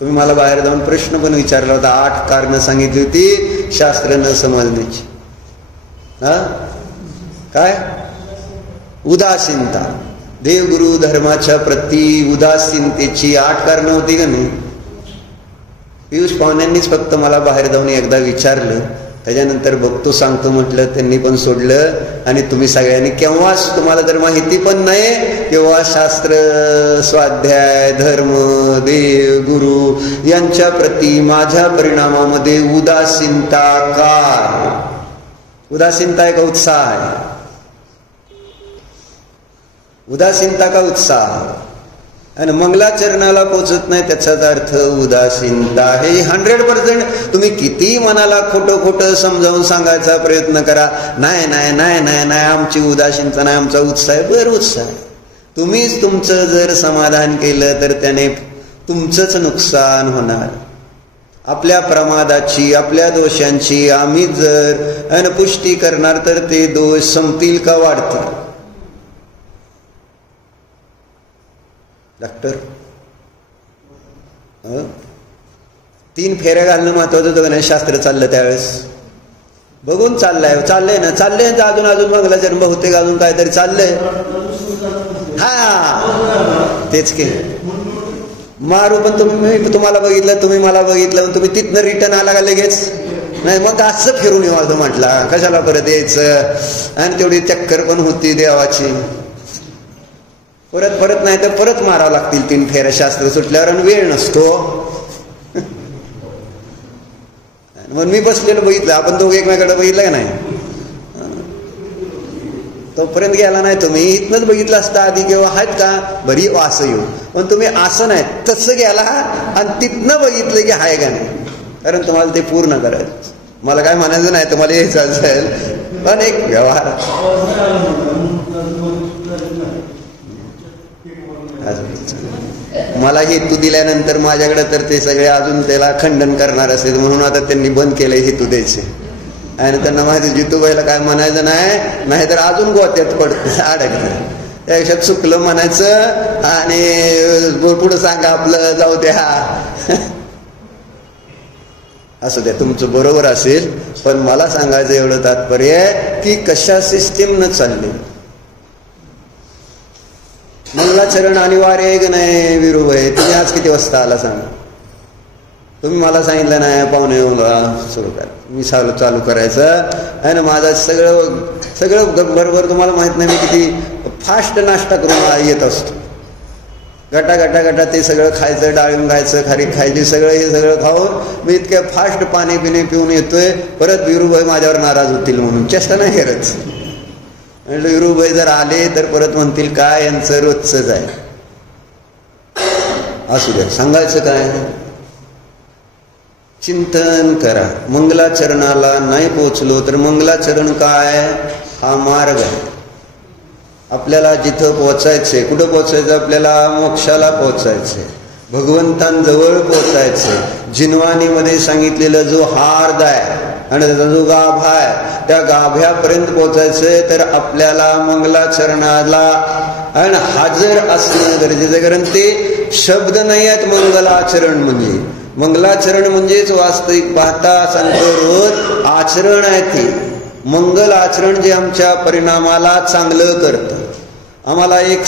तुम्ही मला बाहेर जाऊन प्रश्न पण विचारला होता. 8 कारणं सांगितली होती शास्त्र न समजण्याची. काय? उदासीनता, देवगुरु धर्माच्या प्रती उदासीनतेची 8 कारणं होती का नाही? पियुष पाहुण्यांनीच फक्त मला बाहेर जाऊन एकदा विचारलं, त्याच्यानंतर बघतो सांगतो म्हटलं, त्यांनी पण सोडलं. आणि तुम्ही सगळ्यांनी केव्हाच, तुम्हाला तर माहिती पण नाही, केव्हा शास्त्र, स्वाध्याय, धर्म, देव, गुरु यांच्या प्रती माझ्या परिणामामध्ये उदासीनता काय? उदासीनता आहे का उत्साह आहे? उदासीनता का उत्साह? आणि मंगलाचरणाला पोचत नाही त्याचाच अर्थ उदासीनता. हे 100%. तुम्ही किती मनाला खोटं समजावून सांगायचा प्रयत्न करा, नाही नाही नाही नाही नाही आमची उदासीनता नाही, आमचा उत्साह आहे. बरं, उत्साह आहे. तुम्हीच तुमचं जर समाधान केलं तर त्याने तुमचंच नुकसान होणार. आपल्या प्रमादाची, आपल्या दोषांची आम्ही जर पुष्टी करणार तर ते दोष संपतील का वाढतील? डॉक्टर 3 फेऱ्या घालणं महत्वाचं होतं का नाही? शास्त्र चाललं त्यावेळेस बघून चाललंय ना अजून मंगलाचरण बहुतेक अजून काहीतरी चाललंय. हा तेच की मारू. पण तुम्हाला बघितलं, तुम्ही मला बघितलं, तुम्ही तिथनं रिटर्न आला का लगेच? नाही, मग असं फिरून येऊ म्हटला, कशाला परत यायचं? आणि तेवढी चक्कर पण होती देवाची. परत नाही तर परत मारावं लागतील 3 फेऱ्या शास्त्र सुटल्यावर, आणि वेळ नसतो. मग मी बसलेलं बघितलं, आपण दोघं एकमेकाकडे बघितलं का नाही? तोपर्यंत गेला नाही. तुम्ही इथनच बघितलं असतं आधी, किंवा आहेत का बरी असं येऊ, पण तुम्ही असं नाही तसं गेला आणि तिथनं बघितलं की आहे का नाही, कारण तुम्हाला ते पूर्ण करायचं. मला काय म्हणायचं नाही, तुम्हाला यायचं असेल, पण एक व्यवहार. मला हेतू दिल्यानंतर माझ्याकडे तर ते सगळे अजून त्याला खंडन करणार असेल, म्हणून आता त्यांनी बंद केलंय हेतू द्यायचे. आणि त्यांना माहिती जितूबाईला काय म्हणायचं नाही तर अजून गोत्यात पडत अडकतं. त्यापेक्षा चुकलं म्हणायचं आणि पुढं सांगा आपलं, जाऊ द्या. असं द्या, तुमचं बरोबर असेल, पण मला सांगायचं एवढं तात्पर्य की कशा सिस्टीम न चालली. मंगलाचरण अनिवार्य आहे की नाही विरूभाई? तुम्ही आज किती वाजता आला सांगा? तुम्ही मला सांगितलं नाही 9:45 सुरू करा, मी चालू करायचं आहे ना. माझं सगळं बरोबर. तुम्हाला माहित नाही मी किती फास्ट नाश्ता करून येत असतो. गटा ते सगळं खायचं, डाळिंब खायचं, खारीक खायची, सगळं हे सगळं खाऊन मी इतक्या फास्ट पाणी पिऊन येतोय. परत विरूभाई माझ्यावर नाराज होतील म्हणून चेष्टा नाही करत. म्हटलं विरूभाई जर आले तर परत म्हणतील काय यांचं रोजचंच आहे. असू द्या, सांगायचं काय? चिंतन करा. मंगलाचरणाला नाही पोचलो तर मंगलाचरण काय? हा मार्ग आहे. आपल्याला जिथं पोचायचंय, कुठं पोचायचं? आपल्याला मोक्षाला पोचायचंय, भगवंतांजवळ पोचायचंय. जिनवानीमध्ये सांगितलेलं जो हार्द आहे आणि त्याचा जो गाभा आहे त्या गाभ्यापर्यंत पोचायचंय. तर आपल्याला मंगलाचरणाला आणि हजर असणं गरजेचं. कारण ते शब्द नाही आहेत मंगलाचरण म्हणजे. मंगलाचरण म्हणजेच वास्तविक पाहता सांगतो रोज आचरण आहे. ते मंगल आचरण जे आमच्या परिणामाला चांगलं करतं. आम्हाला एक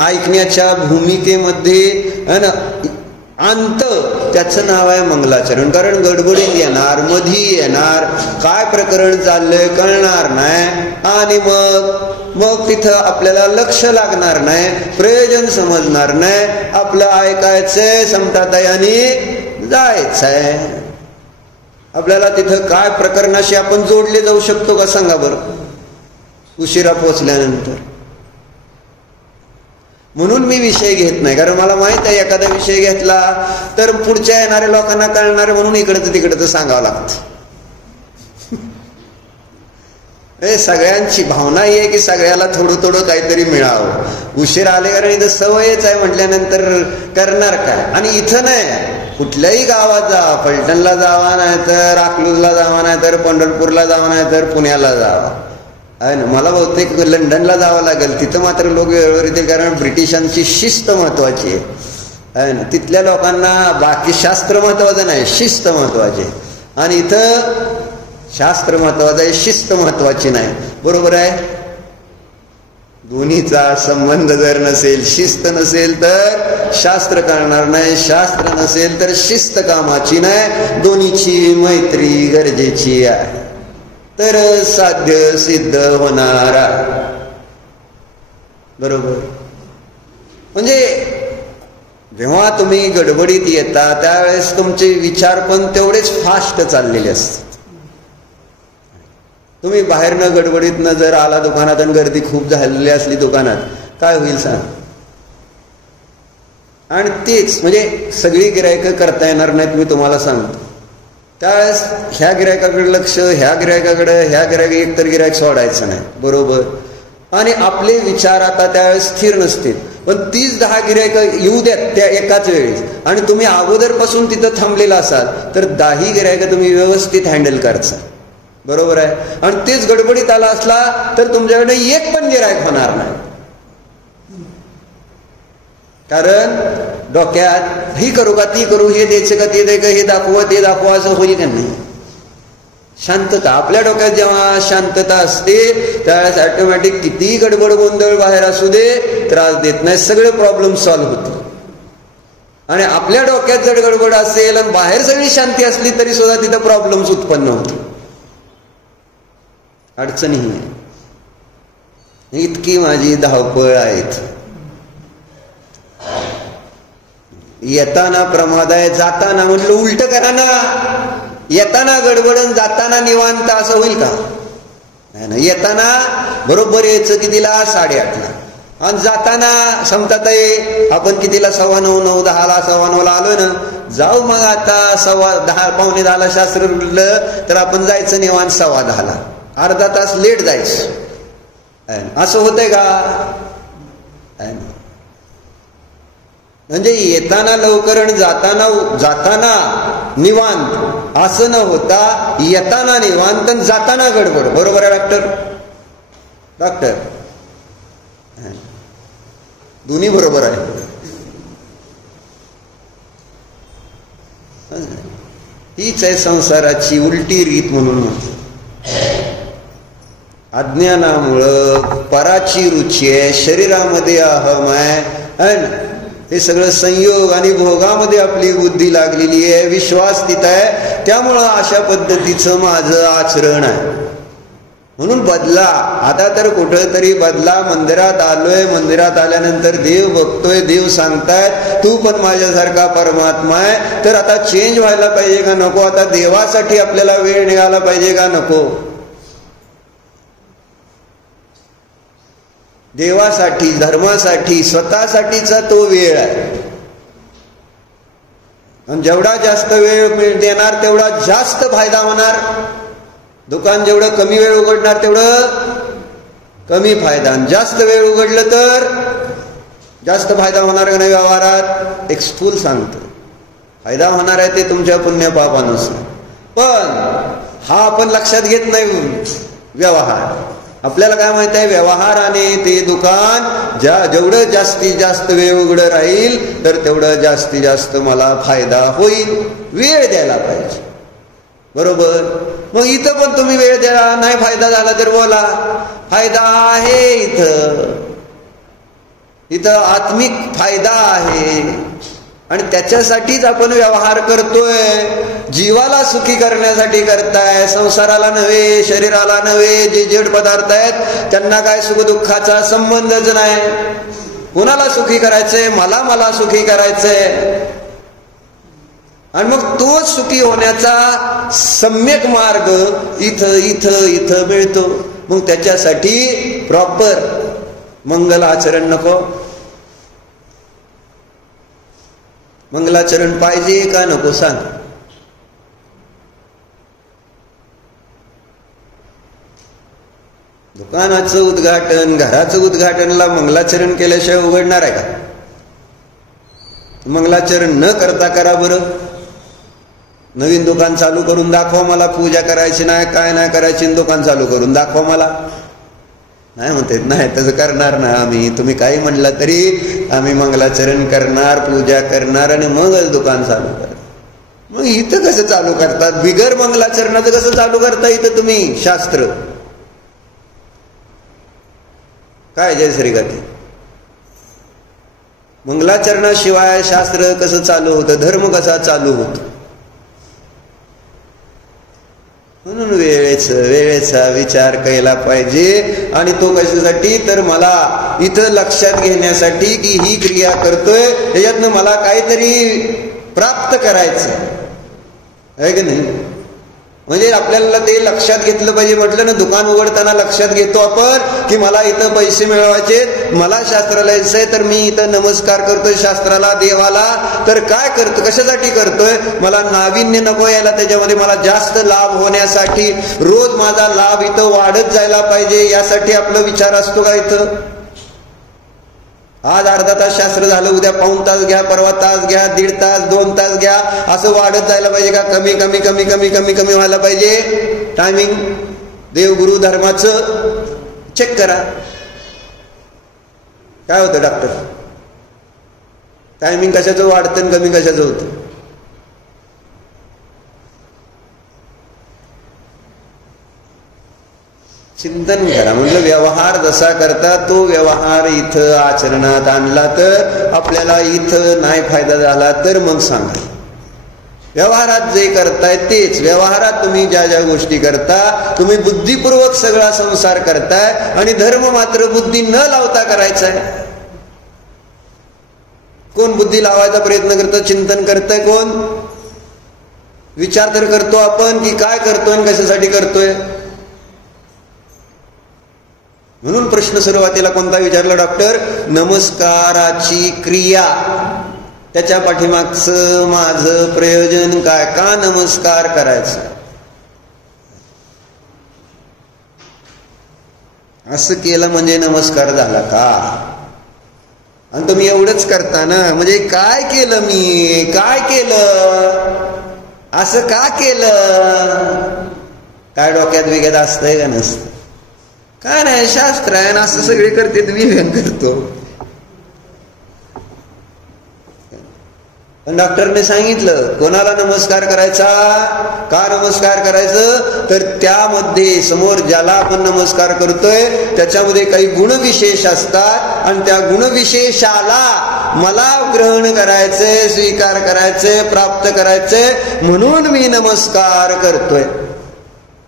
ऐकण्याच्या भूमिकेमध्ये अंत त्याचं नाव आहे मंगलाचरण. कारण गडबडीत येणार, मधी येणार, काय प्रकरण चाललंय कळणार नाही आणि मग तिथं आपल्याला लक्ष लागणार नाही, प्रयोजन समजणार नाही. आपलं ऐकायचंय समताताई आणि जायचंय. आपल्याला तिथं काय प्रकरणाशी आपण जोडले जाऊ शकतो का सांगा बरं उशिरा पोचल्यानंतर? म्हणून मी विषय घेत नाही. कारण मला माहित आहे एखादा विषय घेतला तर पुढच्या येणाऱ्या लोकांना कळणार म्हणून इकडचं तिकडचं सांगावं लागतं. सगळ्यांची भावना ही आहे की सगळ्याला थोडं थोडं काहीतरी मिळावं. उशीर आले कारण इथं सवयच आहे म्हटल्यानंतर करणार काय? आणि इथं नाही, कुठल्याही गावात जा, फलटणला जावा नाही तर अकलूजला जावा नाही तर पंढरपूरला जावा नाही तर पुण्याला जावा आहे ना. मला बहुतेक लंडनला जावं लागेल, तिथं मात्र लोक वेळेवर येतील. कारण ब्रिटिशांची शिस्त महत्वाची आहे ना. तिथल्या लोकांना बाकी शास्त्र महत्वाचं नाही, शिस्त महत्वाची. आणि इथं शास्त्र महत्वाचं आहे, शिस्त महत्वाची नाही. बरोबर आहे? दोन्हीचा संबंध जर नसेल, शिस्त नसेल तर शास्त्र कळणार नाही, शास्त्र नसेल तर शिस्त कामाची नाही. दोन्हीची मैत्री गरजेची आहे तर साध्य सिद्ध होणार. बरोबर? म्हणजे जेव्हा तुम्ही गडबडीत येता त्यावेळेस तुमचे विचार पण तेवढेच फास्ट चाललेले असतात. तुम्ही बाहेरनं गडबडीतनं जर आला दुकानात आणि गर्दी खूप झालेली असली दुकानात, काय होईल सांग? आणि तेच म्हणजे सगळी गिरायकं करता येणार नाहीत, मी तुम्हाला सांगतो. त्यावेळेस ह्या गिरायकाकडे लक्ष, ह्या गिरायकाकडे, ह्या गिरायक एकतर गिरायक सोडायचं नाही. बरोबर? आणि आपले विचार आता त्यावेळेस स्थिर नसतील. पण 30-10 गिरायकं येऊ द्यात त्या एकाच वेळेस आणि तुम्ही अगोदरपासून तिथं थांबलेला असाल तर 10 गिरायकं तुम्ही व्यवस्थित हँडल करता. बरोबर आहे? आणि तेच गडबडीत आला असला तर तुमच्याकडे एक पण गिरायक होणार नाही. कारण डोक्यात ही करू का ती करू, हे द्यायचं का ते द्यायचं, हे दाखवा ते दाखवा, असं होईल का नाही? शांतता. आपल्या डोक्यात जेव्हा शांतता असते त्यावेळेस ऑटोमॅटिक कितीही गडबड गोंधळ बाहेर असू दे त्रास देत नाही, सगळे प्रॉब्लेम सॉल्व्ह होते. आणि आपल्या डोक्यात जर गडबड असेल आणि बाहेर सगळी शांती असली तरी सुद्धा तिथं प्रॉब्लेम्स उत्पन्न होते, अडचणीही आहे. इतकी माझी धावपळ आहेत. येताना प्रमाद आहे, जाताना म्हटलं उलट करा ना. येताना गडबडन जाताना निवांत असं होईल का? नाही ना. येताना बरोबर यायचं कितीला? 8:30ला. आणि जाताना समतात आपण कितीला? 9:15, 10ला, 9:15ला आलो ना. जाऊ मग आता 10:15, 9:45ला शास्त्र उठलं तर आपण जायचं निवांत 10:15ला. अर्धा तास लेट जायचं. असं होतंय का? म्हणजे येताना लवकर आणि जाताना निवांत असं न होता येताना निवांत आणि जाताना गडबड. बरोबर आहे डॉक्टर? दोन्ही बरोबर आहे. हीच आहे संसाराची उलटी रीत म्हणून. अज्ञानामुळं पराची रुची आहे, शरीरामध्ये अहम आहे ना, हे सगळं संयोग आणि भोगामध्ये आपली बुद्धी लागलेली आहे, विश्वास तिथं आहे. त्यामुळं अशा पद्धतीचं माझं आचरण आहे. म्हणून बदला. आता तर कुठं तरी बदला. मंदिरात आलोय, मंदिरात आल्यानंतर देव बघतोय, देव सांगतायत तू पण माझ्यासारखा परमात्मा आहे, तर आता चेंज व्हायला पाहिजे का नको? आता देवासाठी आपल्याला वेळ निघाला पाहिजे का नको? देवासाठी, धर्मासाठी, स्वतःसाठीचा तो वेळ आहे. आणि जेवढा जास्त वेळ देणार तेवढा जास्त फायदा होणार. दुकान जेवढं कमी वेळ उघडणार तेवढं कमी फायदा. जास्त वेळ उघडलं तर जास्त फायदा होणार का नाही व्यवहारात? एक स्थूल सांगतो, फायदा होणार आहे ते तुमच्या पुण्य पापानुसार. पण हा आपण लक्षात घेत नाही. व्यवहार आपल्याला काय माहित आहे? व्यवहाराने ते दुकान जेवढं जास्तीत जास्त वेळ उघडं राहील तर तेवढं जास्तीत जास्त मला फायदा होईल. वेळ द्यायला पाहिजे, बरोबर? मग इथं पण तुम्ही वेळ द्या, नाही फायदा झाला तर बोला फायदा आहे. इथं आत्मिक फायदा आहे आणि त्याच्यासाठीच आपण व्यवहार करतोय. जीवाला सुखी करण्यासाठी करताय, संसाराला नव्हे, शरीराला नव्हे. जे जड पदार्थ आहेत त्यांना काय सुख दुःखाचा संबंधच नाही. कुणाला सुखी करायचंय? मला सुखी करायचंय. आणि मग तो सुखी होण्याचा सम्यक मार्ग इथं इथं इथं मिळतो. मग त्याच्यासाठी प्रॉपर मंगलाचरण नको? मंगलाचरण पाहिजे का नको सांग? दुकानाचं उद्घाटन, घराचं उद्घाटनला मंगलाचरण केल्याशिवाय उघडणार आहे का? मंगलाचरण न करता करा बरं. नवीन दुकान चालू करून दाखवा मला. पूजा करायची नाही, काय नाही करायची, दुकान चालू करून दाखवा मला. नाही म्हणते, नाही तसं करणार ना आम्ही. तुम्ही काही म्हणलं तरी आम्ही मंगलाचरण करणार, पूजा करणार आणि मगच दुकान चालू करणार. मग इथं कसं चालू करतात? बिगर मंगलाचरणाचं कसं चालू करता इथं तुम्ही शास्त्र? काय जयश्री गती? मंगलाचरणाशिवाय शास्त्र कसं चालू होतं? धर्म कसा चालू होतो? म्हणून वेळेचा विचार केला पाहिजे. आणि तो कशासाठी? तर मला इथं लक्षात घेण्यासाठी की ही क्रिया करतोय त्याच्यातनं मला काहीतरी प्राप्त करायचं आहे की नाही. म्हणजे आपल्याला ते लक्षात घेतलं पाहिजे. म्हटलं ना, दुकान उघडताना लक्षात घेतो आपण की मला इथं पैसे मिळवायचे, मला शास्त्राला यायचंय, तर मी इथं नमस्कार करतोय शास्त्राला, देवाला. तर काय करतो, कशासाठी करतोय? मला नाविन्य नको यायला त्याच्यामध्ये, मला जास्त लाभ होण्यासाठी, रोज माझा लाभ इथं वाढत जायला पाहिजे, यासाठी आपला विचार असतो का इथं? आज अर्धा तास शास्त्र झालं, उद्या पाऊण तास घ्या, परवा तास घ्या, 1.5 तास, 2 तास घ्या, असं वाढत जायला पाहिजे का? कमी कमी कमी कमी कमी कमी व्हायला पाहिजे टायमिंग. देवगुरु धर्माचं चेक करा. काय होतं डॉक्टर? टायमिंग कशाचं वाढतं आणि कमी कशाचं होतं? चिंतन करा. म्हणजे व्यवहार जसा करता तो व्यवहार इथं आचरणात आणला तर आपल्याला इथं नाही फायदा झाला तर मग सांगा. व्यवहारात जे करताय तेच. व्यवहारात तुम्ही ज्या ज्या गोष्टी करता, तुम्ही बुद्धिपूर्वक सगळा संसार करताय आणि धर्म मात्र बुद्धी न लावता करायचा आहे. कोण बुद्धी लावायचा प्रयत्न करतं? चिंतन करतंय कोण? विचार तर करतो आपण की काय करतोय आणि कशासाठी करतोय. म्हणून प्रश्न सुरुवातीला कोणता विचारला डॉक्टर? नमस्काराची क्रिया, त्याच्या पाठीमागचं माझं प्रयोजन काय? का नमस्कार करायचं? असं केलं म्हणजे नमस्कार झाला का? आणि तुम्ही एवढंच करता ना, म्हणजे काय केलं मी? काय केलं? असं का केलं? काय डोक्यात बिग्यात असतंय का नसतं? काय नाही, शास्त्र आहे ना, असं सगळे करते, मी करतो. पण डॉक्टरने सांगितलं कोणाला नमस्कार करायचा, का नमस्कार करायचं, तर त्यामध्ये समोर ज्याला आपण नमस्कार करतोय त्याच्यामध्ये काही गुणविशेष असतात आणि त्या गुणविशेषाला मला ग्रहण करायचंय, स्वीकार करायचंय, प्राप्त करायचंय, म्हणून मी नमस्कार करतोय.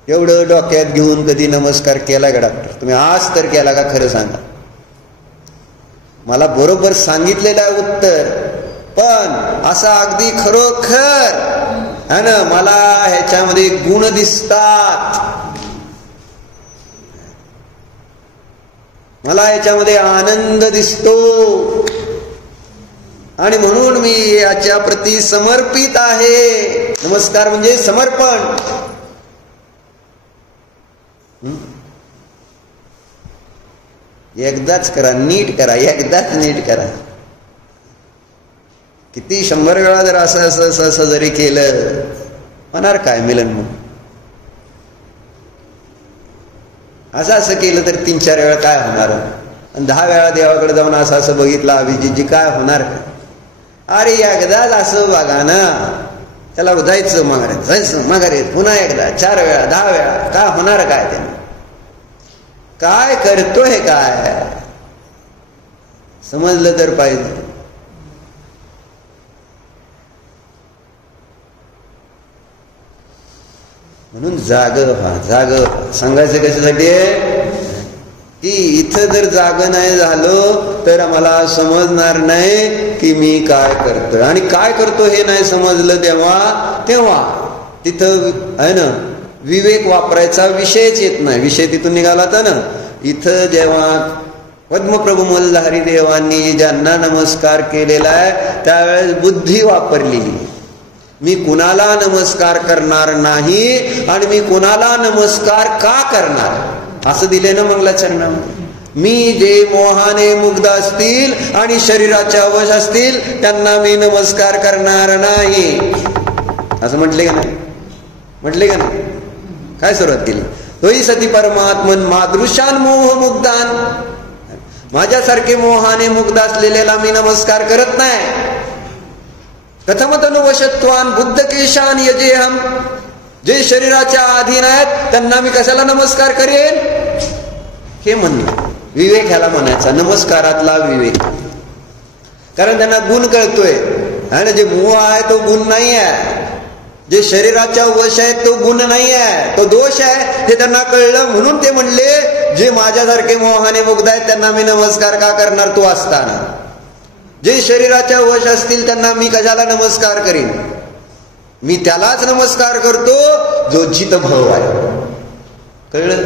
एवढं डोक्यात घेऊन कधी नमस्कार केला का डॉक्टर? तुम्ही आज तर केला का? खरं सांगा. मला बरोबर सांगितलेलं उत्तर, पण असं अगदी खरोखर है ना, मला ह्याच्यामध्ये गुण दिसतात, मला याच्यामध्ये आनंद दिसतो आणि म्हणून मी याच्या प्रती समर्पित आहे. नमस्कार म्हणजे समर्पण. एकदाच करा, नीट करा, एकदाच नीट करा. किती 100 वेळा जर असं जरी केलं, होणार काय मिलन? मग असं केलं तर 3-4 वेळा काय होणार? आणि 10 वेळा देवाकडे जाऊन असं बघितलं अभिजितजी, काय होणार का? अरे एकदाच असं बघा ना, त्याला जायचं माघारी पुन्हा एकदा 4 वेळा 10 वेळा, काय होणार काय? त्याने काय करतोय काय समजलं तर पाहिजे. म्हणून जाग सांगायचं कशासाठी आहे की इथं जर जाग नाही झालो तर आम्हाला समजणार नाही की मी काय करतोय आणि काय करतो हे नाही समजलं तेव्हा तिथं आहे ना विवेक वापरायचा विषयच येत नाही. विषय तिथून निघाला तर ना. इथं जेव्हा पद्मप्रभू मल्हारी देवांनी ज्यांना नमस्कार केलेला आहे त्यावेळेस बुद्धी वापरलेली. मी कुणाला नमस्कार करणार नाही आणि मी कुणाला नमस्कार का करणार असं दिले ना मंगलाचरणामध्ये. मी जे मोहाने मुग्ध असतील आणि शरीराच्या वश असतील त्यांना मी नमस्कार करणार नाही असं म्हटले का नाही? म्हटले का नाही? काय सुरुवात केली? तोही सती परमात्मन मादृशान मोहमुग्धान. माझ्यासारखे मोहाने मुग्ध असलेल्याला मी नमस्कार करत नाही. कथमतनु वशत्वान बुद्ध केशान यजेहम. जे शरीराच्या अधीन आहेत त्यांना मी कशाला नमस्कार करेन हे म्हणणं. विवेक ह्याला म्हणायचा, नमस्कारातला विवेक. कारण त्यांना गुण कळतोय आणि जे मोह आहे तो गुण नाही आहे, जे शरीराच्या वश आहे तो गुण नाही आहे, तो दोष आहे हे त्यांना कळलं. म्हणून ते म्हणले जे माझ्यासारखे मोहाने मुग्ध आहेत त्यांना मी नमस्कार का करणार तू असताना. जे शरीराच्या वश असतील त्यांना मी कशाला नमस्कार करीन. मी त्यालाच नमस्कार करतो जो जितभाव आहे. कळलं?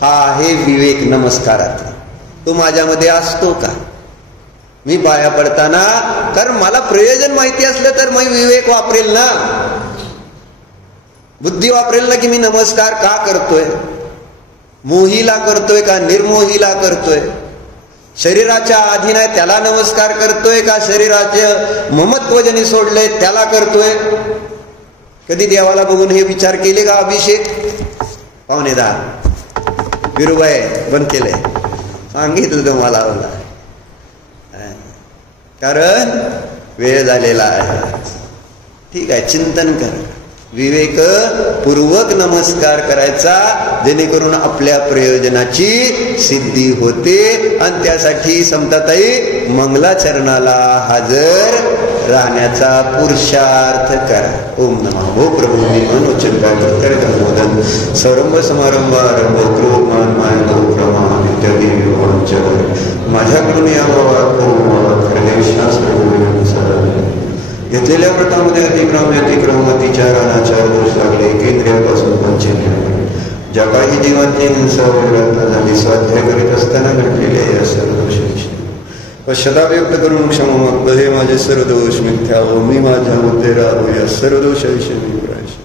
हा आहे विवेक नमस्कारात. तो माझ्यामध्ये असतो का? मी पाया पडताना, कारण मला प्रयोजन माहिती असलं तर मी विवेक वापरेल ना, बुद्धी वापरेल ना की मी नमस्कार का करतोय. मोहीला करतोय का निर्मोहीला करतोय. शरीराच्या अधीन आहे त्याला नमस्कार करतोय का शरीराचे ममत्व ज्यांनी सोडले त्याला करतोय. कधी देवाला बघून हे विचार केले का? अभिषेक 9:15 विरुबाई बंद केलंय, सांगितलं तुम्हाला. कारण वेळ झालेला आहे. ठीक आहे, चिंतन कर, विवेक पूर्वक नमस्कार करायचा जेणेकरून आपल्या प्रयोजनाची सिद्धी होते. आणि त्यासाठी समताताई मंगलाचरणाला हजर राहण्याचा पुरुषार्थ करा. ओम नमः ओ प्रभू मी मनोचिंता कर्तव्यमोदन सर्व समारंभारंभ क्रोधमान मायतो प्रमाण इत्यादी विवाहांच्या माझ्याकडून या घेतलेल्या व्रतामध्ये अतिक्रम अतिचार अनाचार दोष लागले केंद्रियापासून पंचेंद्रिय ज्या काही जीवांची हिंसा वगैरे झाली स्वाध्याय करीत असताना घडलेले या सर्व दोषांची पश्चाताप व्यक्त करून क्षमा मागतो. हे माझे सर्व दोष मिथ्या हो, मी माझ्या मध्ये राहू. या सर्व दोषाविषयी मी प्रायश्चित्त.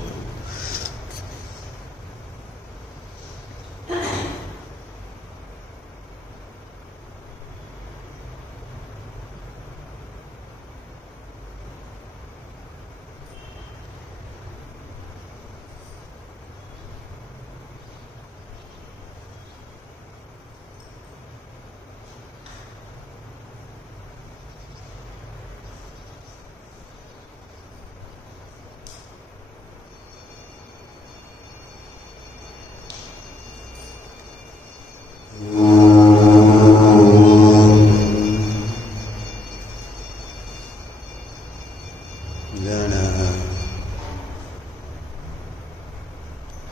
गणः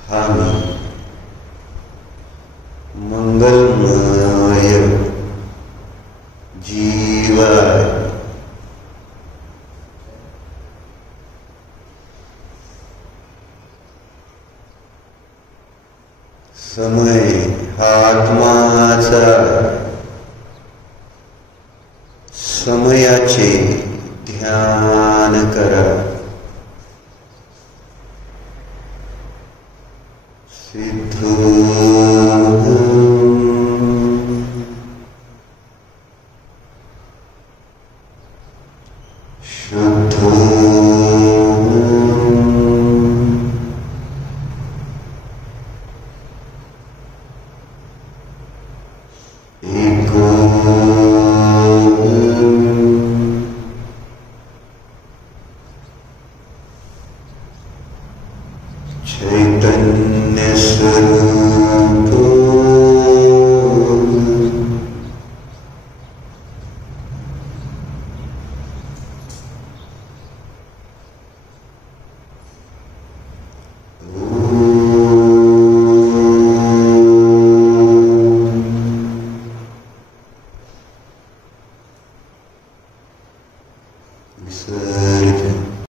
हा मी मंगलमय जीव आहे. समय हा आत्माचा समयाचे ध्यान करा. चैतन्य स्वरूप